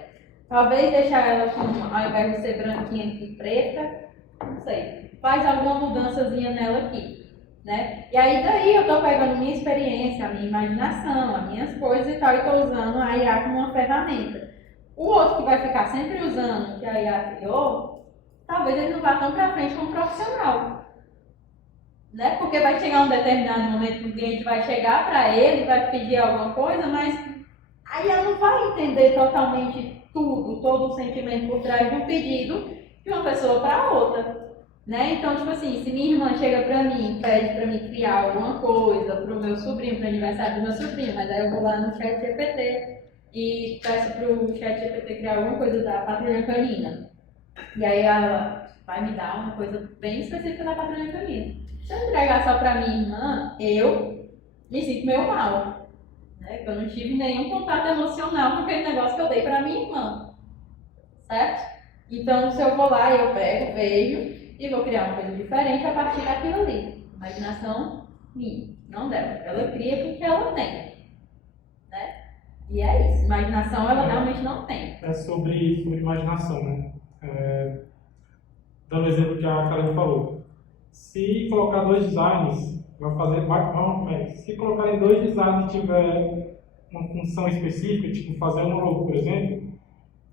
Talvez deixar ela com, ao invés de ser branquinha e preta, não sei, faz alguma mudançazinha nela aqui, né? E aí daí eu tô pegando minha experiência, a minha imaginação, as minhas coisas e tal, e tô usando a IA como uma ferramenta. O outro que vai ficar sempre usando o que a IA criou, talvez ele não vá tão pra frente como profissional. Né? Porque vai chegar um determinado momento que o cliente vai chegar para ele, vai pedir alguma coisa, mas aí ela não vai entender totalmente tudo, todo o sentimento por trás de um pedido de uma pessoa para outra. Né? Então, tipo assim, se minha irmã chega para mim, pede para mim criar alguma coisa para o meu sobrinho, para o aniversário do meu sobrinho, mas aí eu vou lá no ChatGPT e peço para o ChatGPT criar alguma coisa da patrulha canina. E aí ela vai me dar uma coisa bem específica da patrulha canina. Se eu entregar só pra minha irmã, eu me sinto meio mal. Né? Porque eu não tive nenhum contato emocional com aquele negócio que eu dei pra minha irmã. Certo? Então, se eu vou lá, eu pego, vejo e vou criar uma coisa diferente a partir daquilo ali. Imaginação minha, não dela. Ela cria porque ela tem. Né? E é isso. Imaginação ela realmente não tem. É sobre imaginação, né? Dando o exemplo que a Karen falou. Se colocar 2 designs, se colocarem 2 designs que tiver uma função específica, tipo fazer um logo, por exemplo,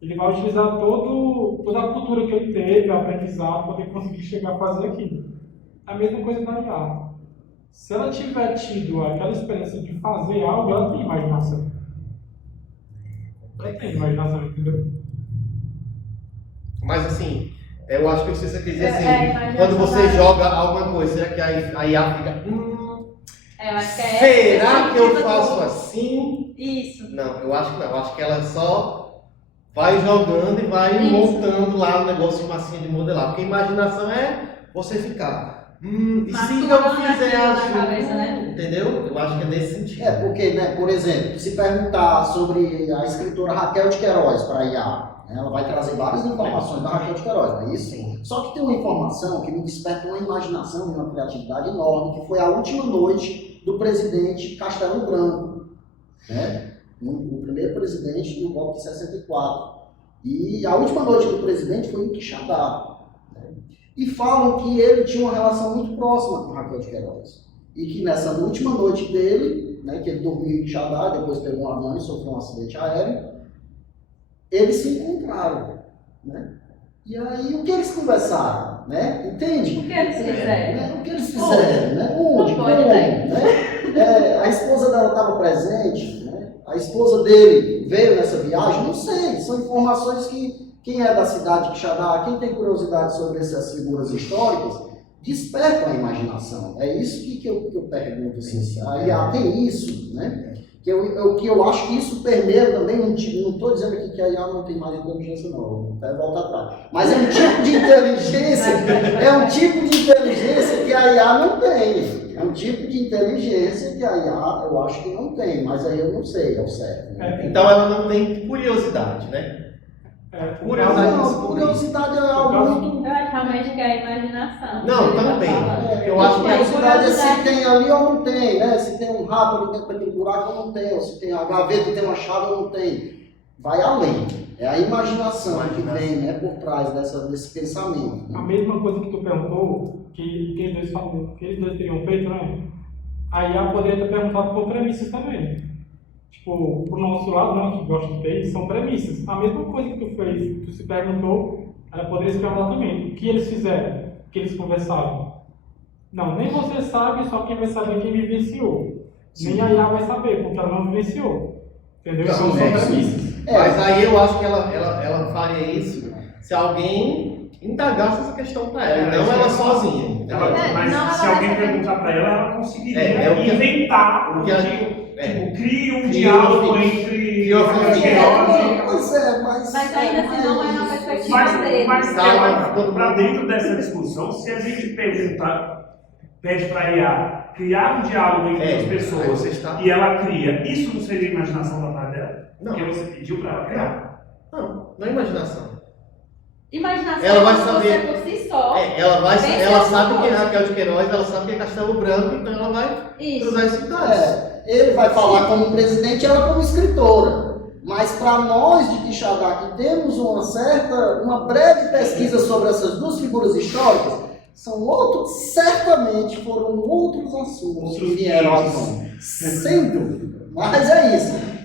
ele vai utilizar toda a cultura que ele teve, o aprendizado, para poder conseguir chegar a fazer aquilo. A mesma coisa da IA. Se ela tiver tido aquela experiência de fazer algo, ela tem imaginação. Ela tem imaginação, entendeu? Mas assim, eu acho que você quer dizer assim, imaginação quando você da- joga alguma coisa, será que a IA fica, Eu acho que é será que eu essa faço do- assim? Isso. Não, eu acho que não. Eu acho que ela só vai jogando e vai Isso. montando lá o negócio de massinha de modelar. Porque imaginação é você ficar, e se eu Masturando fizer aquilo na assim? cabeça, né? Entendeu? Eu acho que é nesse sentido. É porque, né, por exemplo, se perguntar sobre a escritora Raquel de Queiroz para a IA, né, ela vai trazer várias informações da Raquel de Queiroz, não é isso? Sim. Só que tem uma informação que me desperta uma imaginação e uma criatividade enorme, que foi a última noite do presidente Castelo Branco, né? O primeiro presidente do golpe de 64. E a última noite do presidente foi em Quixadá. Né? E falam que ele tinha uma relação muito próxima com Raquel de Queiroz. E que nessa última noite dele, né, que ele dormiu em Quixadá, depois pegou um avião e sofreu um acidente aéreo, eles se encontraram. Né? E aí, o que eles conversaram? Né? Entende? O que eles fizeram? Né? O que eles fizeram? Né? Onde? Não Como? pode, né? A esposa dela estava presente, né? A esposa dele veio nessa viagem, não sei, são informações que quem é da cidade de Quixadá, quem tem curiosidade sobre essas figuras históricas, despertam a imaginação. É isso que eu pergunto, assim, a IA tem isso, né? Que eu acho que isso permeia também, não estou dizendo aqui que a IA não tem mais inteligência, não, vou até voltar atrás. Mas é um tipo de inteligência, que a IA não tem. É um tipo de inteligência que a IA eu acho que não tem, mas aí eu não sei ao certo. Né? Então ela não tem curiosidade, né? Curiosidade é algo muito. Eu acho realmente que é a imaginação. Não, que ele tá também. falando. Eu acho que Curiosidade é se tem ali ou não tem, né? Se tem um rato ali dentro daquele buraco ou não tem, ou se tem a gaveta tem uma chave ou não tem. Vai além. É a imaginação que vem, né, por trás desse pensamento. A Né? mesma coisa que tu perguntou, que eles dois teriam feito, né? A IA poderia ter perguntado por premissas também. Tipo, pro nosso lado, não, que gosta de TI, são premissas. A mesma coisa que tu fez, que tu se perguntou, ela poderia se perguntar também. O que eles fizeram? O que eles conversaram? Não, nem você sabe, só quem vai saber é quem vivenciou. Nem a IA vai saber, porque ela não vivenciou. Entendeu? Então, são premissas. Mas aí eu acho que ela faria isso se alguém indagasse essa questão para ela, não ela sozinha. Mas não, se ela alguém vai saber. perguntar para ela, ela conseguiria É o que- inventar o que a- tipo, cria um Cria diálogo um- entre cria um- Raquel de Queiroz Mas ainda assim não é uma perspectiva dele. Mas Calma, para dentro dessa discussão, se a gente perguntar, pede para a IA criar um diálogo entre as aí pessoas você está... e ela cria, isso não seria imaginação da parte dela? Não. Porque você pediu para ela criar. Não é imaginação. Imaginação Ela vai é você saber- por si só. Ela sabe que é Raquel de Queiroz, ela sabe que é Castelo Branco, então ela vai Isso. cruzar esses dados. Ele vai falar como presidente e ela como escritora. Mas para nós de Quixadá, que temos uma breve pesquisa sobre essas duas figuras históricas, certamente foram outros assuntos que vieram à tona. Sem dúvida. Mas é isso.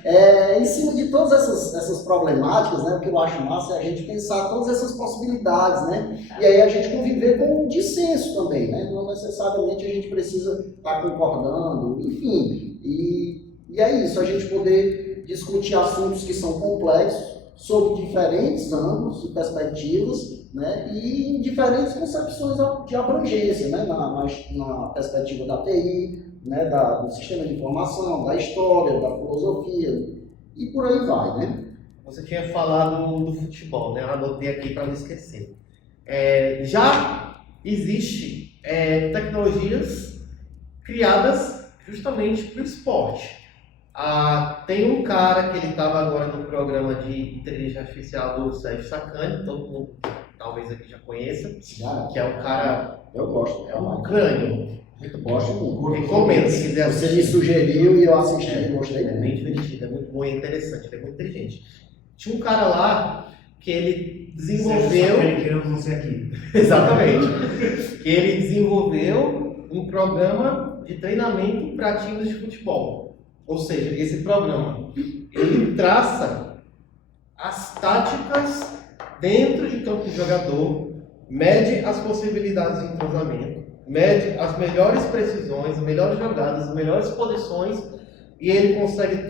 Em cima de todas essas problemáticas, né, o que eu acho massa é a gente pensar todas essas possibilidades, né? E aí a gente conviver com o dissenso também, né? Não necessariamente a gente precisa estar concordando, enfim. E é isso, a gente poder discutir assuntos que são complexos, sob diferentes ângulos e perspectivas, né? E em diferentes concepções de abrangência, né? Na perspectiva da TI, né? Do sistema de informação, da história, da filosofia, e por aí vai, né? Você tinha falado do futebol, né? Eu anotei aqui para não esquecer. Já existe tecnologias criadas justamente para o esporte. Tem um cara que ele estava agora no programa de inteligência artificial do Sérgio Sacani, todo mundo talvez aqui já conheça, que é um cara, Eu gosto. é um crânio. Eu gosto muito. Recomendo, se quiser Você me assistir. sugeriu e eu assisti, gostei É muito. bem divertido, é muito bom e interessante, ele é muito inteligente. Tinha um cara lá que ele desenvolveu... Queremos você aqui. Exatamente. Que ele desenvolveu um programa de treinamento para times de futebol. Ou seja, esse programa, ele traça as táticas dentro de campo de jogador, mede as possibilidades de entrosamento, mede as melhores precisões, as melhores jogadas, as melhores posições, e ele consegue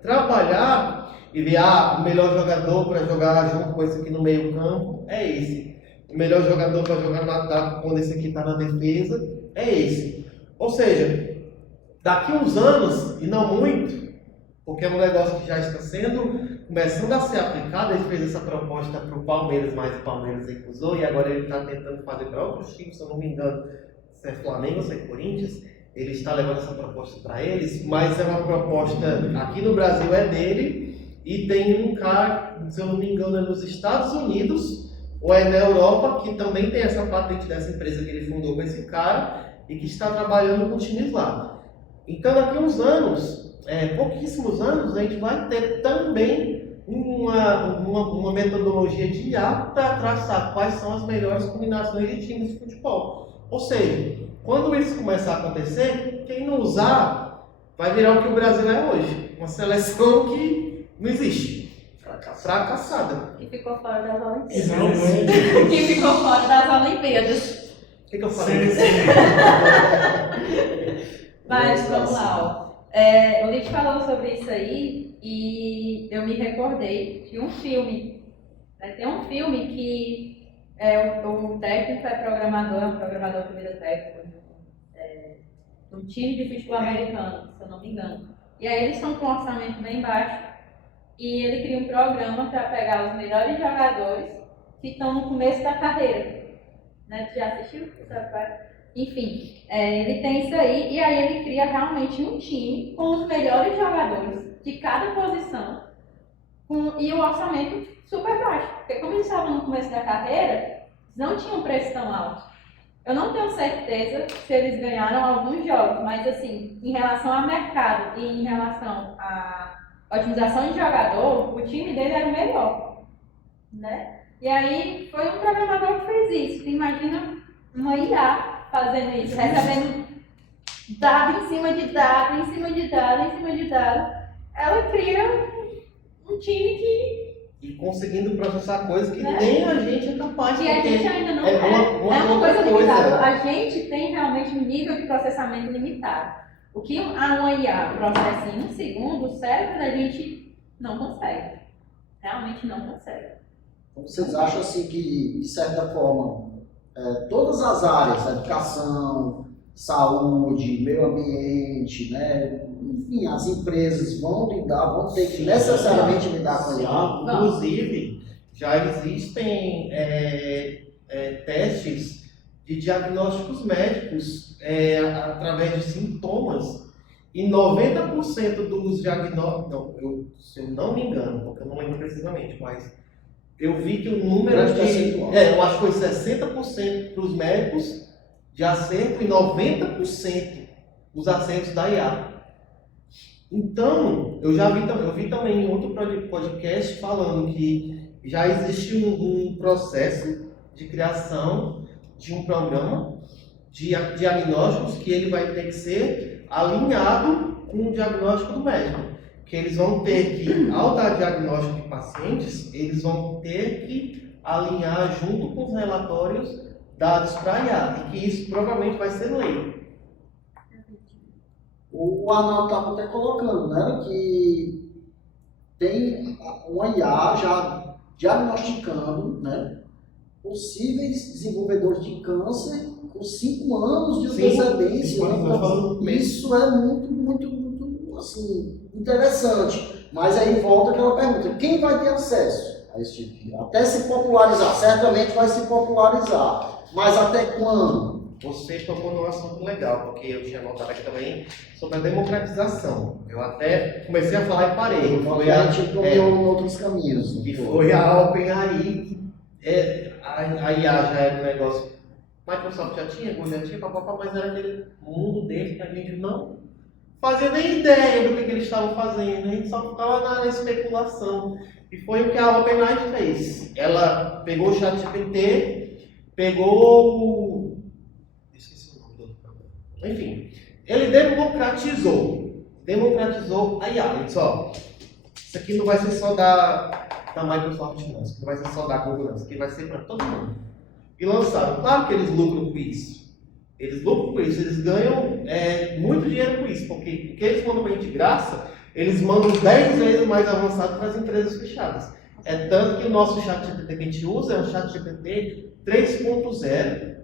trabalhar e ver, o melhor jogador para jogar junto com esse aqui no meio campo é esse. O melhor jogador para jogar no ataque quando esse aqui está na defesa é esse. Ou seja, daqui uns anos, e não muito, porque é um negócio que já está começando a ser aplicado. Ele fez essa proposta para o Palmeiras, mas o Palmeiras recusou, e agora ele está tentando fazer para outros times, se eu não me engano, se é Flamengo ou se é Corinthians, ele está levando essa proposta para eles, mas é uma proposta, aqui no Brasil é dele, e tem um cara, se eu não me engano, é nos Estados Unidos, ou é na Europa, que também tem essa patente dessa empresa que ele fundou com esse cara, e que está trabalhando com times lá. Então, daqui a uns anos, pouquíssimos anos, a gente vai ter também uma metodologia de IA para traçar quais são as melhores combinações de times de futebol. Ou seja, quando isso começar a acontecer, quem não usar vai virar o que o Brasil é hoje, uma seleção que não existe. Fracassada. Que ficou fora das Olimpíadas. Exatamente. Que ficou fora das Olimpíadas. O que eu falei? Mas vamos lá, ó. O Lick falou sobre isso aí e eu me recordei de um filme. Tem um filme que o técnico é um programador que vira técnico de um time de futebol americano, se eu não me engano. E aí eles estão com um orçamento bem baixo e ele cria um programa para pegar os melhores jogadores que estão no começo da carreira. Né? Tu já assistiu? Enfim, ele tem isso aí, e aí ele cria realmente um time com os melhores jogadores de cada posição e o orçamento super baixo. Porque como eles estavam no começo da carreira, não tinham um preço tão alto. Eu não tenho certeza se eles ganharam alguns jogos, mas assim, em relação ao mercado e em relação à otimização de jogador, o time dele era o melhor. Né? E aí foi um programador que fez isso. Imagina uma IA fazendo isso, recebendo dado em cima de dado, em cima de dado, em cima de dado. Ela cria um time que... E conseguindo processar coisas que Né? nem a gente é capaz de Que a gente ainda não é é. uma Uma coisa outra limitada. A gente tem realmente um nível de processamento limitado. O que uma IA processa em 1 segundo, o cérebro da gente não consegue. Realmente não consegue. Então, vocês acham assim que, de certa forma, todas as áreas, educação, saúde, meio ambiente, né? Enfim, as empresas vão ter que necessariamente lidar com a IA? Inclusive, já existem testes de diagnósticos médicos através de sintomas, e 90% dos diagnósticos, se eu não me engano, porque eu não lembro precisamente, mas eu vi que o número eu acho que foi 60% para os médicos de acerto e 90% os acertos da IA. Então, eu vi também em outro podcast falando que já existe um processo de criação de um programa de diagnósticos que ele vai ter que ser alinhado com o diagnóstico do médico. Que eles vão ter que, ao dar diagnóstico de pacientes, eles vão ter que alinhar junto com os relatórios dados para a IA, e que isso provavelmente vai ser lei. O Arnaldo estava até colocando, né, que tem uma IA já diagnosticando, né, possíveis desenvolvedores de câncer com 5 anos de antecedência. Então, isso é muito assim, interessante. Mas aí volta aquela pergunta: quem vai ter acesso a esse tipo de IA? Até se popularizar, certamente vai se popularizar. Mas até quando? Você tocou num assunto legal, porque eu tinha notado aqui também sobre a democratização. Eu até comecei a falar e parei. A gente tomou outros caminhos. Que foi a OpenAI, a IA já era um negócio. Microsoft já tinha, Google já tinha, mas era aquele mundo dele que a gente não fazia nem ideia do que eles estavam fazendo, a gente só ficava na especulação. E foi o que a OpenAI fez. Ela pegou o ChatGPT, pegou. Esqueci o nome do programa. Enfim, ele democratizou a IA. Ele disse: Isso aqui não vai ser só da Microsoft, não. Isso aqui não vai ser só da Google, não. Isso aqui vai ser para todo mundo. E lançaram. Claro que eles lucram com isso. Eles lucram com isso. Eles ganham muito dinheiro com isso. Porque o que eles mandam para a gente de graça, eles mandam 10 vezes mais avançado para as empresas fechadas. É tanto que o nosso chat GPT que a gente usa é um chat GPT 3.0.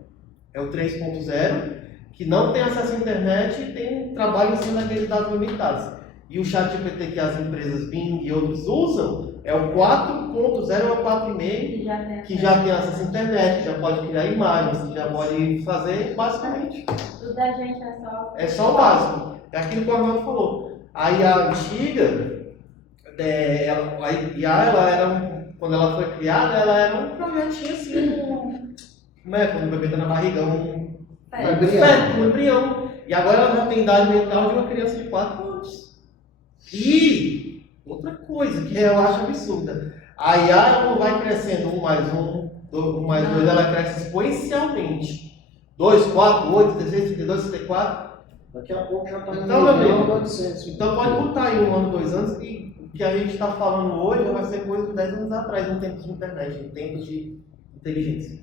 É o 3.0, que não tem acesso à internet e tem trabalho em cima daqueles dados limitados. E o chat GPT que as empresas Bing e outros usam é o 4.0 ou 4.5, que já tem acesso à internet, já pode criar imagens, já pode fazer basicamente. Tudo da gente é só. É só o básico. É aquilo que o Arnaldo falou. A IA antiga, a IA, ela era quando ela foi criada, ela era um projetinho assim, como é? Quando o bebê está na barriga, um embrião. E agora ela já tem idade mental de uma criança de 4 anos. E outra coisa que eu acho absurda, a IA ela não vai crescendo 1 mais 1, 1 mais 2, ela cresce exponencialmente. 2, 4, 8, 16, 32, 64. Daqui a pouco já está indo Então, meu amigo, 800. então pode botar aí 1 ano, 2 anos, e o que a gente está falando hoje vai ser coisa de 10 anos atrás, em tempos de internet, em tempos de inteligência.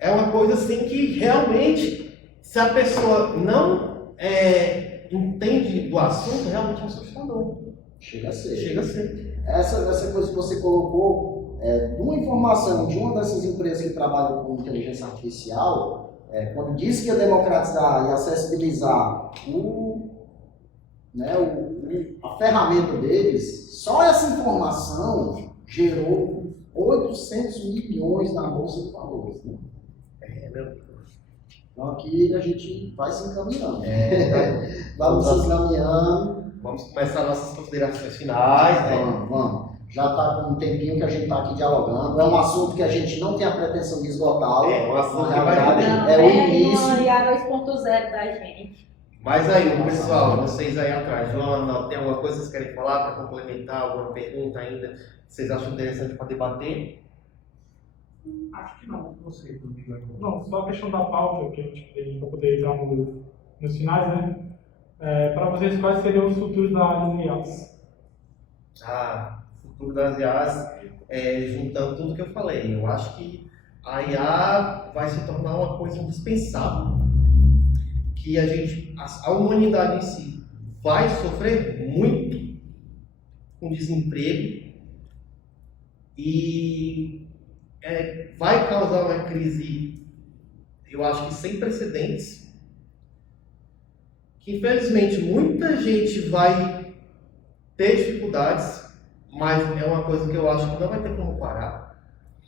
É uma coisa assim que realmente, se a pessoa não entende do assunto, realmente é assustador. Chega a ser. Chega a ser. Essa coisa que você colocou, de uma informação de uma dessas empresas que trabalham com inteligência artificial, quando disse que ia democratizar e acessibilizar a ferramenta deles, só essa informação gerou 800 milhões na Bolsa de Valores. Né? Então aqui a gente vai se encaminhando. Vamos se encaminhando. Vamos começar nossas considerações finais. Vamos. Já está com um tempinho que a gente está aqui dialogando. É um assunto que a gente não tem a pretensão de esgotá-lo. É um assunto Na que vai realidade, é o início. Uma IA 2.0 da gente. Mas aí, pessoal, vocês aí atrás, Joana, tem alguma coisa que vocês querem falar para complementar? Alguma pergunta ainda que vocês acham interessante para debater? Acho que não, não sei, Domingo. Não, só a questão da pauta, que a gente tem para poder entrar nos finais, né? Para vocês, quais seriam os futuros das IAs? O futuro das IAs, juntando tudo que eu falei, eu acho que a IA vai se tornar uma coisa indispensável, que a humanidade em si vai sofrer muito com desemprego e vai causar uma crise, eu acho que sem precedentes, que infelizmente muita gente vai ter dificuldades, mas é uma coisa que eu acho que não vai ter como parar.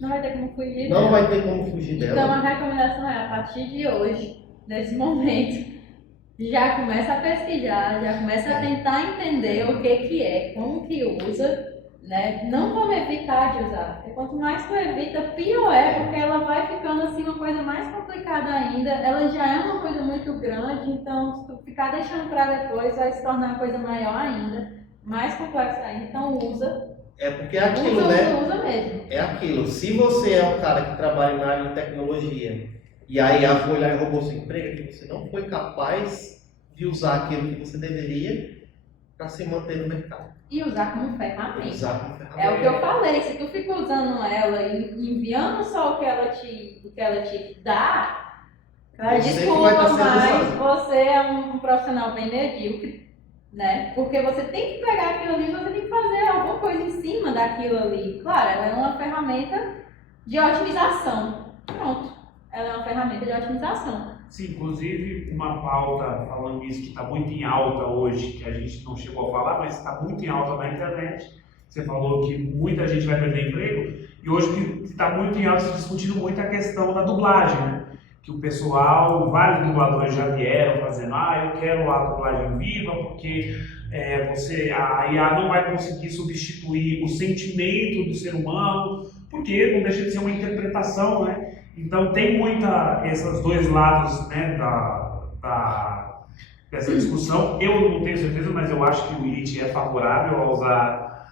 Não vai ter como fugir Não dela. vai ter como fugir Então dela. a recomendação é, a partir de hoje, nesse momento, já começa a pesquisar, já começa a tentar entender o que é, como que usa, né? Não vamos evitar de usar, porque quanto mais tu evita, pior porque ela vai ficando assim uma coisa mais complicada ainda, ela já é uma coisa muito grande, então se tu ficar deixando para depois, vai se tornar uma coisa maior ainda, mais complexa ainda, então usa. Porque é aquilo, Usa mesmo. É aquilo. Se você é um cara que trabalha na área de tecnologia e aí a foi lá e roubou seu emprego, que você não foi capaz de usar aquilo que você deveria para se manter no mercado. E usar como ferramenta. Usar como ferramenta. É o que eu falei, se tu fica usando ela e enviando só o que ela te dá, cara, Você desculpa, vai estar sendo mas usado. você é um profissional bem medíocre, né? Porque você tem que pegar aquilo ali, você tem que fazer alguma coisa em cima daquilo ali. Claro, ela é uma ferramenta de otimização. Pronto, ela é uma ferramenta de otimização. Sim, inclusive uma pauta falando isso que está muito em alta hoje, que a gente não chegou a falar, mas está muito em alta na internet. Você falou que muita gente vai perder emprego, e hoje o que está muito em alta, se discutindo muito a questão da dublagem, né? Que o pessoal, vários dubladores já vieram fazendo, eu quero a dublagem viva, porque a IA não vai conseguir substituir o sentimento do ser humano, porque não deixa de ser uma interpretação, né? Então tem esses dois lados, né, dessa discussão. Eu não tenho certeza, mas eu acho que o IT é favorável a usar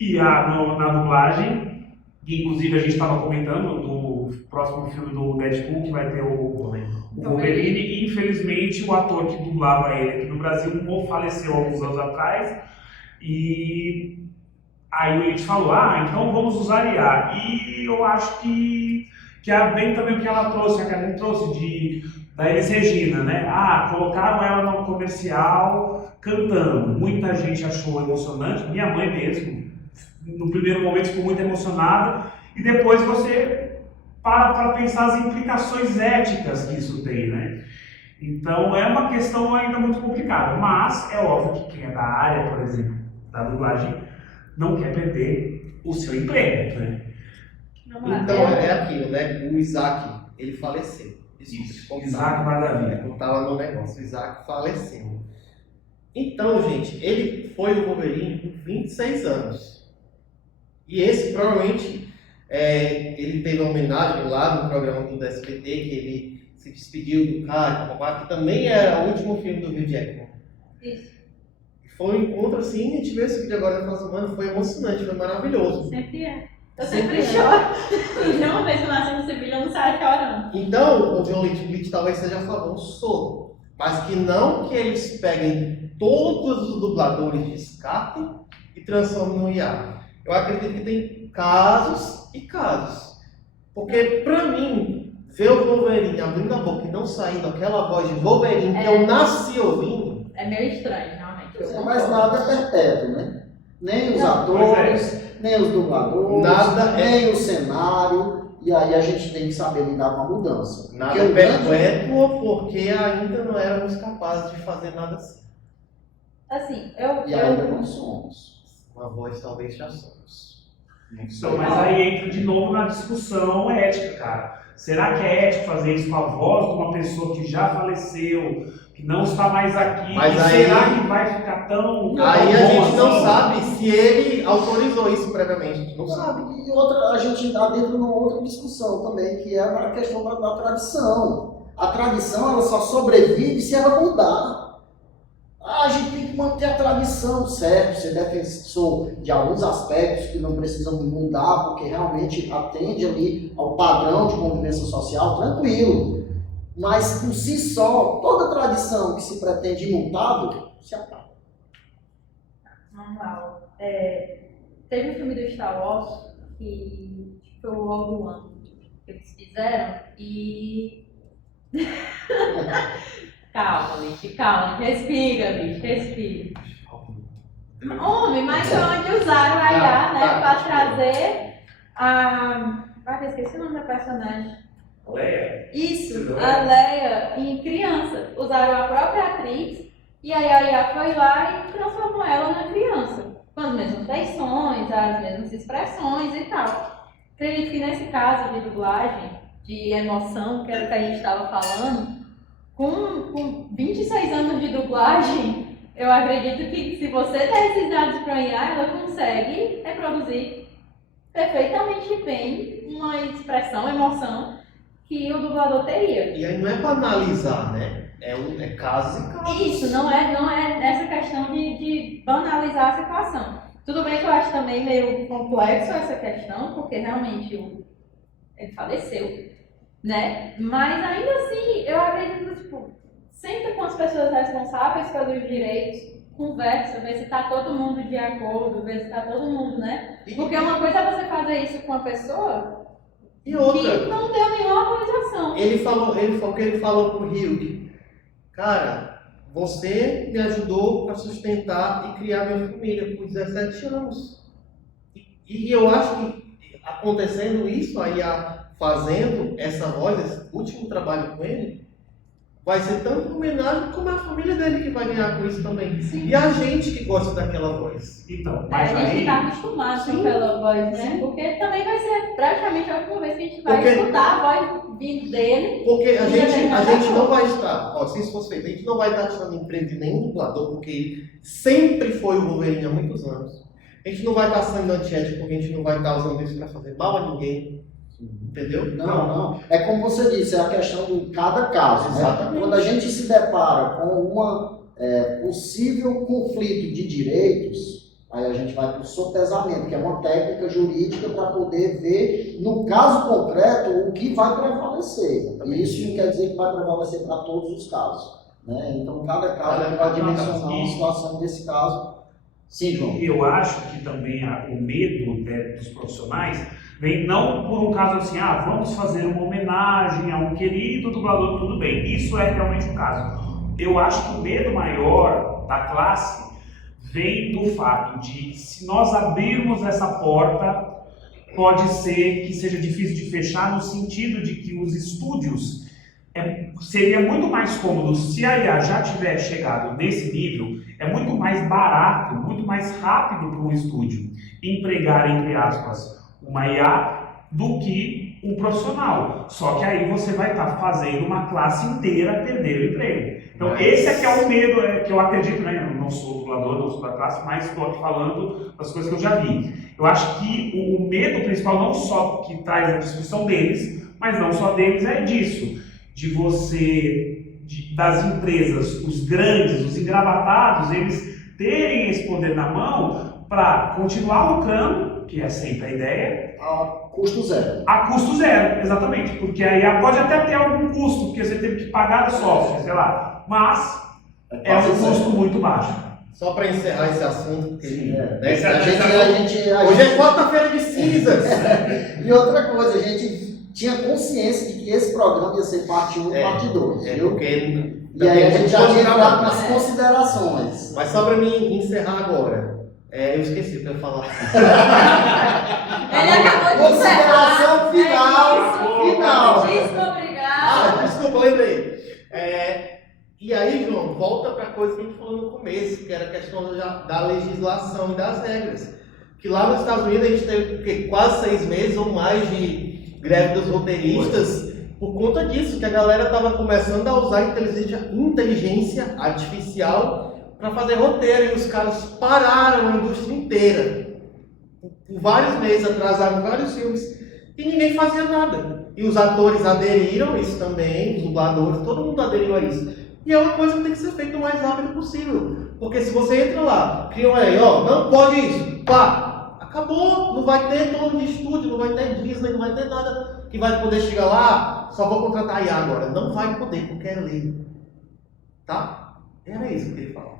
IA na dublagem. E, inclusive a gente estava comentando do próximo filme do Deadpool, que vai ter o Wolverine, e infelizmente o ator que dublava ele aqui no Brasil faleceu alguns anos atrás. E Aí o Elite falou, então vamos usar IA. E eu acho que vem também o que ela trouxe, a Karen trouxe da Elis Regina, né? Colocaram ela no comercial cantando. Muita gente achou emocionante, minha mãe mesmo, no primeiro momento ficou muito emocionada, e depois você para pensar as implicações éticas que isso tem, né? Então é uma questão ainda muito complicada, mas é óbvio que quem é da área, por exemplo, da dublagem, não quer perder o seu emprego, né? Vamos lá. Então é aquilo, né? O Isaac, ele faleceu. Isaac Maravilha. Eu tava no negócio, o Isaac faleceu. Então, gente, ele foi o Wolverine com 26 anos. E esse provavelmente, ele teve uma homenagem lá no programa do SBT, que ele se despediu do cara, que também era o último filme do Hugh Jackman. Isso. Foi um encontro assim, a gente viu esse vídeo agora na semana, foi emocionante, foi maravilhoso. Sempre é. Eu Sempre sempre choro. E uma vez que eu nasci no civil, eu não saio chorando. Então, o John Leach talvez seja a favor do soro, mas que não que eles peguem todos os dubladores, descartem e transformem no IA. Eu acredito que tem casos e casos. Porque, pra mim, ver o Wolverine abrindo a boca e não saindo aquela voz de Wolverine que eu nasci ouvindo... É meio estranho, realmente. Mas nada é perpétuo, né? Nem os atores, nem os dubladores, nem o cenário. E aí a gente tem que saber lidar com a mudança. Nada é perpétuo porque ainda não éramos capazes de fazer nada assim. Assim, E ainda não somos. Uma voz talvez já somos. Então, mas aí entra de novo na discussão ética, cara. Será que é ético fazer isso com a voz de uma pessoa que já faleceu, que não está mais aqui? Mas aí, será que vai ficar tão... Aí a gente não assim? sabe se ele autorizou isso previamente, a gente não sabe. E outra, a gente está dentro de uma outra discussão também, que é a questão da tradição. A tradição ela só sobrevive se ela mudar. A gente tem que manter a tradição, certo? Ser defensor de alguns aspectos que não precisam mudar, porque realmente atende ali ao padrão de convivência social, tranquilo. Mas por si só, toda tradição que se pretende imutável, se acaba. Vamos lá. Teve um filme do Star Wars que foi o Rogue One que eles fizeram e... Calma, respira, bicho, respira. Homem, mas onde usaram a IA, né, para trazer a... eu esqueci o nome da personagem. Leia. Isso, a Leia em criança. Usaram a própria atriz e aí a IA foi lá e transformou ela na criança. Com as mesmas feições, as mesmas expressões e tal. Acredito que nesse caso de dublagem, de emoção, que era o que a gente estava falando, com 26 anos de dublagem, eu acredito que se você der esses dados para a IA, ela consegue reproduzir perfeitamente bem uma expressão, emoção que o dublador teria. E aí não é para analisar, né? É casos e casos. Isso, não é essa questão de banalizar a situação. Tudo bem que eu acho também meio complexo essa questão, porque realmente ele faleceu, né? Mas ainda assim, eu acredito que, senta com as pessoas responsáveis pelos direitos, conversa, vê se está todo mundo de acordo, vê se está todo mundo, né? Porque uma coisa é você fazer isso com uma pessoa E outra, que não deu nenhuma autorização. ele falou pro Hugh, cara, você me ajudou a sustentar e criar minha família por 17 anos. E eu acho que acontecendo isso, aí fazendo essa voz, esse último trabalho com ele, vai ser tanto homenagem como a família dele que vai ganhar com isso também. Sim. E a gente que gosta daquela voz. Então, A mas gente aí... está acostumado com Sim. aquela voz, né? Sim. Porque também vai ser praticamente a última vez que a gente vai Porque- escutar a voz vindo dele. Porque a E gente também não vai estar, se isso fosse feito, a gente não vai estar tirando emprego de nenhum dublador, porque ele sempre foi o Wolverine há muitos anos. A gente não vai estar sendo antiético, porque a gente não vai estar usando isso para fazer mal a ninguém. Entendeu? Não. É como você disse, é a questão de cada caso. Né? Exatamente. Quando a gente se depara com uma possível conflito de direitos, aí a gente vai para o sopesamento, que é uma técnica jurídica para poder ver, no caso concreto, o que vai prevalecer. E isso não quer dizer que vai prevalecer para todos os casos. Né? Então, cada caso vai dimensionar uma situação desse caso Sim, João. Eu acho que também o medo, né, dos profissionais vem não por um caso assim, vamos fazer uma homenagem a um querido dublador, tudo bem, isso é realmente o caso. Eu acho que o medo maior da classe vem do fato de, se nós abrirmos essa porta, pode ser que seja difícil de fechar, no sentido de que os estúdios, seria muito mais cômodo se a IA já tiver chegado nesse nível, é muito mais barato, muito mais rápido para um estúdio empregar, entre aspas, uma IA do que um profissional. Só que aí você vai estar fazendo uma classe inteira perder o emprego. Então esse é que é o medo, que eu acredito, né? Eu não sou dublador, não sou da classe, mas estou aqui falando das coisas que eu já vi. Eu acho que o medo principal, não só que traz a destruição deles, mas não só deles, é disso. Das empresas, os grandes, os engravatados, eles terem esse poder na mão para continuar lucrando, que é sempre a ideia. A custo zero. A custo zero, exatamente. Porque aí pode até ter algum custo, porque você teve que pagar o software, sei lá. Mas é um custo muito baixo. Só para encerrar esse assunto, porque Hoje é quarta-feira de cinzas. E outra coisa, a gente tinha consciência de que esse programa ia ser parte 1 e parte 2, viu? Porque e aí a gente já tinha entrado nas considerações. Mas só para mim encerrar agora, eu esqueci o que eu ia falar. Ele acabou de encerrar. Consideração final. Muitíssimo obrigado. Desculpa, lembrei. E aí, João, volta para a coisa que a gente falou no começo, que era a questão da legislação e das regras. Que lá nos Estados Unidos a gente teve quase 6 meses ou mais de greve dos roteiristas por conta disso, que a galera estava começando a usar inteligência artificial para fazer roteiro, e os caras pararam a indústria inteira. Por vários meses atrasaram vários filmes e ninguém fazia nada. E os atores aderiram, isso também, os dubladores, todo mundo aderiu a isso. E é uma coisa que tem que ser feita o mais rápido possível. Porque se você entra lá, cria uma lei, não pode isso, pá, acabou, não vai ter dono de estúdio, não vai ter Disney, não vai ter nada que vai poder chegar lá, só vou contratar IA agora. Não vai poder, porque é lei. Tá? Era isso que eu queria falar.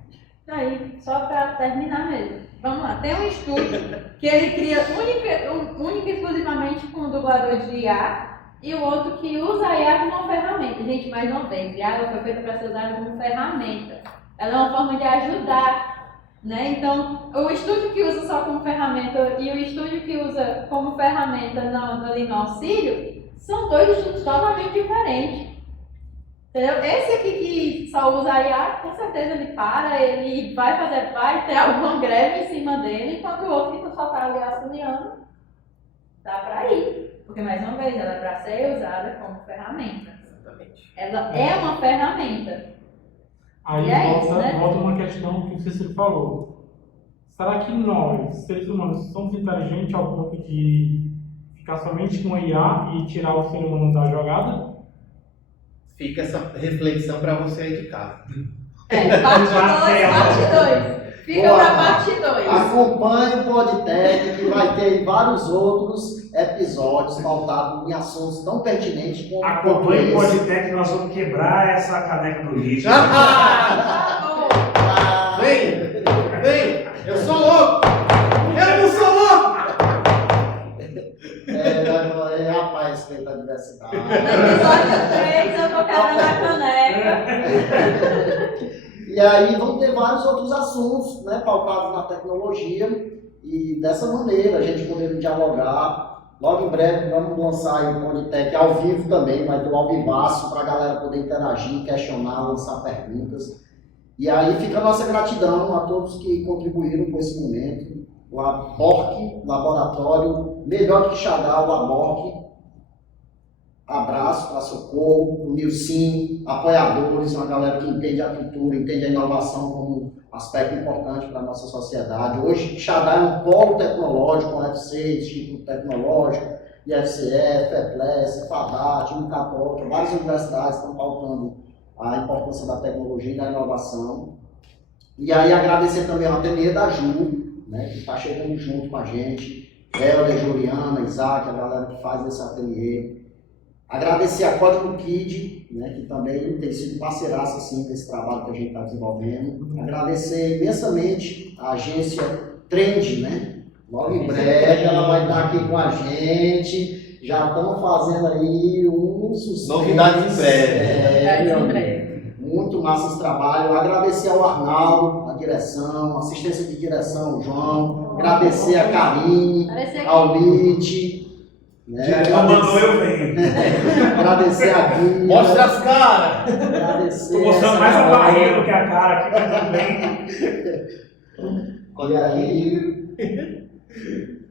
Aí, só para terminar mesmo. Vamos lá, tem um estúdio que ele cria única e exclusivamente com um dublador de IA, e o outro que usa a IA como uma ferramenta. Gente, mais uma vez, a IA foi feita para ser usada como ferramenta. Ela é uma forma de ajudar, né? Então, o estúdio que usa só como ferramenta e o estúdio que usa como ferramenta ali no auxílio são dois estúdios totalmente diferentes. Entendeu? Esse aqui que só usa a IA, com certeza ele para, ele vai ter alguma greve em cima dele, enquanto o outro que só está ali auxiliando, dá para ir. Porque, mais uma vez, ela é para ser usada como ferramenta. Exatamente. Ela é uma ferramenta. Aí E é isso, né? volta uma questão que o Cícero falou. Será que nós, seres humanos, somos inteligentes ao ponto de ficar somente com a IA e tirar o ser humano da jogada? Fica essa reflexão para você aí de casa. Parte 2, parte 2. Fica para parte 2. Acompanhe o Podtech, que vai ter vários outros episódios pautados em assuntos tão pertinentes como Acompanhe o esse. Podtech, nós vamos quebrar essa caneca do lixo. Vem! Eu sou louco! Eu não sou louco! Rapaz, respeito a diversidade. No episódio 3 eu vou quebrando a caneca. E aí vão ter vários outros assuntos, né, pautados na tecnologia, e dessa maneira a gente poder dialogar. Logo em breve vamos lançar o Podtech ao vivo também, vai ter um ao vivaço para a galera poder interagir, questionar, lançar perguntas. E aí fica a nossa gratidão a todos que contribuíram com esse momento. O ABORC, Laboratório Melhor do Quixadá, o ABORC. Abraço para Socorro, o Nilcim, apoiadores, uma galera que entende a cultura, entende a inovação como aspecto importante para a nossa sociedade. Hoje, Quixadá é um polo tecnológico, com UFC, Instituto Tecnológico, IFCE, FEPLES, FADAT, Unicapop, várias universidades estão pautando a importância da tecnologia e da inovação. E aí agradecer também ao ateliê da Ju, né, que está chegando junto com a gente, Helder, Juliana, Isaac, a galera que faz esse ateliê. Agradecer a Código Kid, né, que também tem sido parceiraça assim, nesse trabalho que a gente está desenvolvendo. Agradecer imensamente a agência Trend, né? Logo em breve ela vai estar aqui com a gente. Já estamos fazendo aí um sucesso. Novidades em breve. Novidades meu em amigo. breve. Muito massa esse trabalho. Agradecer ao Arnaldo, a direção, assistência de direção, o João. Agradecer a Karine, Aparecer aqui. ao Lite. Né? Não mandou, eu venho. Agradecer a Guia. Mostra as caras! Agradecer. Tô mostrando essa mais a galera. barriga do que a cara aqui, mas também. E aí,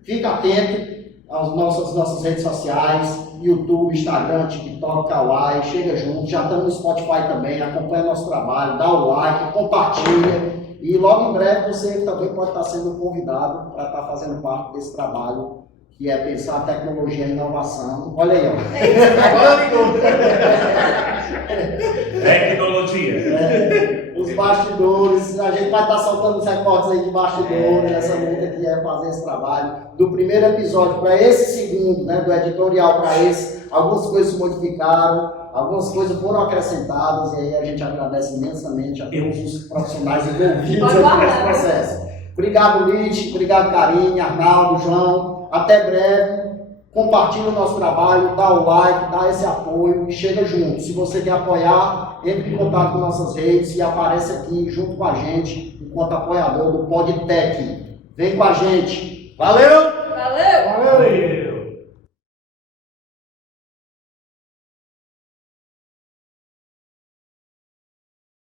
fica atento às nossas redes sociais, YouTube, Instagram, TikTok, Kawaii, chega junto, já estamos no Spotify também, acompanha nosso trabalho, dá o like, compartilha e logo em breve você também pode estar sendo convidado para estar fazendo parte desse trabalho que é pensar tecnologia e inovação. Olha aí, ó. Agora ligou! Tecnologia. Os bastidores, a gente vai estar soltando os recortes aí de bastidores, essa luta que é fazer esse trabalho. Do primeiro episódio para esse segundo, né, do editorial para esse, algumas coisas se modificaram, algumas coisas foram acrescentadas e aí a gente agradece imensamente a todos os profissionais envolvidos aqui nesse processo. Obrigado, Lite, obrigado, Karine, Arnaldo, João. Até breve. Compartilha o nosso trabalho, dá o like, dá esse apoio e chega junto. Se você quer apoiar, entre em contato com nossas redes e aparece aqui junto com a gente enquanto apoiador do PodTech. Vem com a gente. Valeu! Valeu!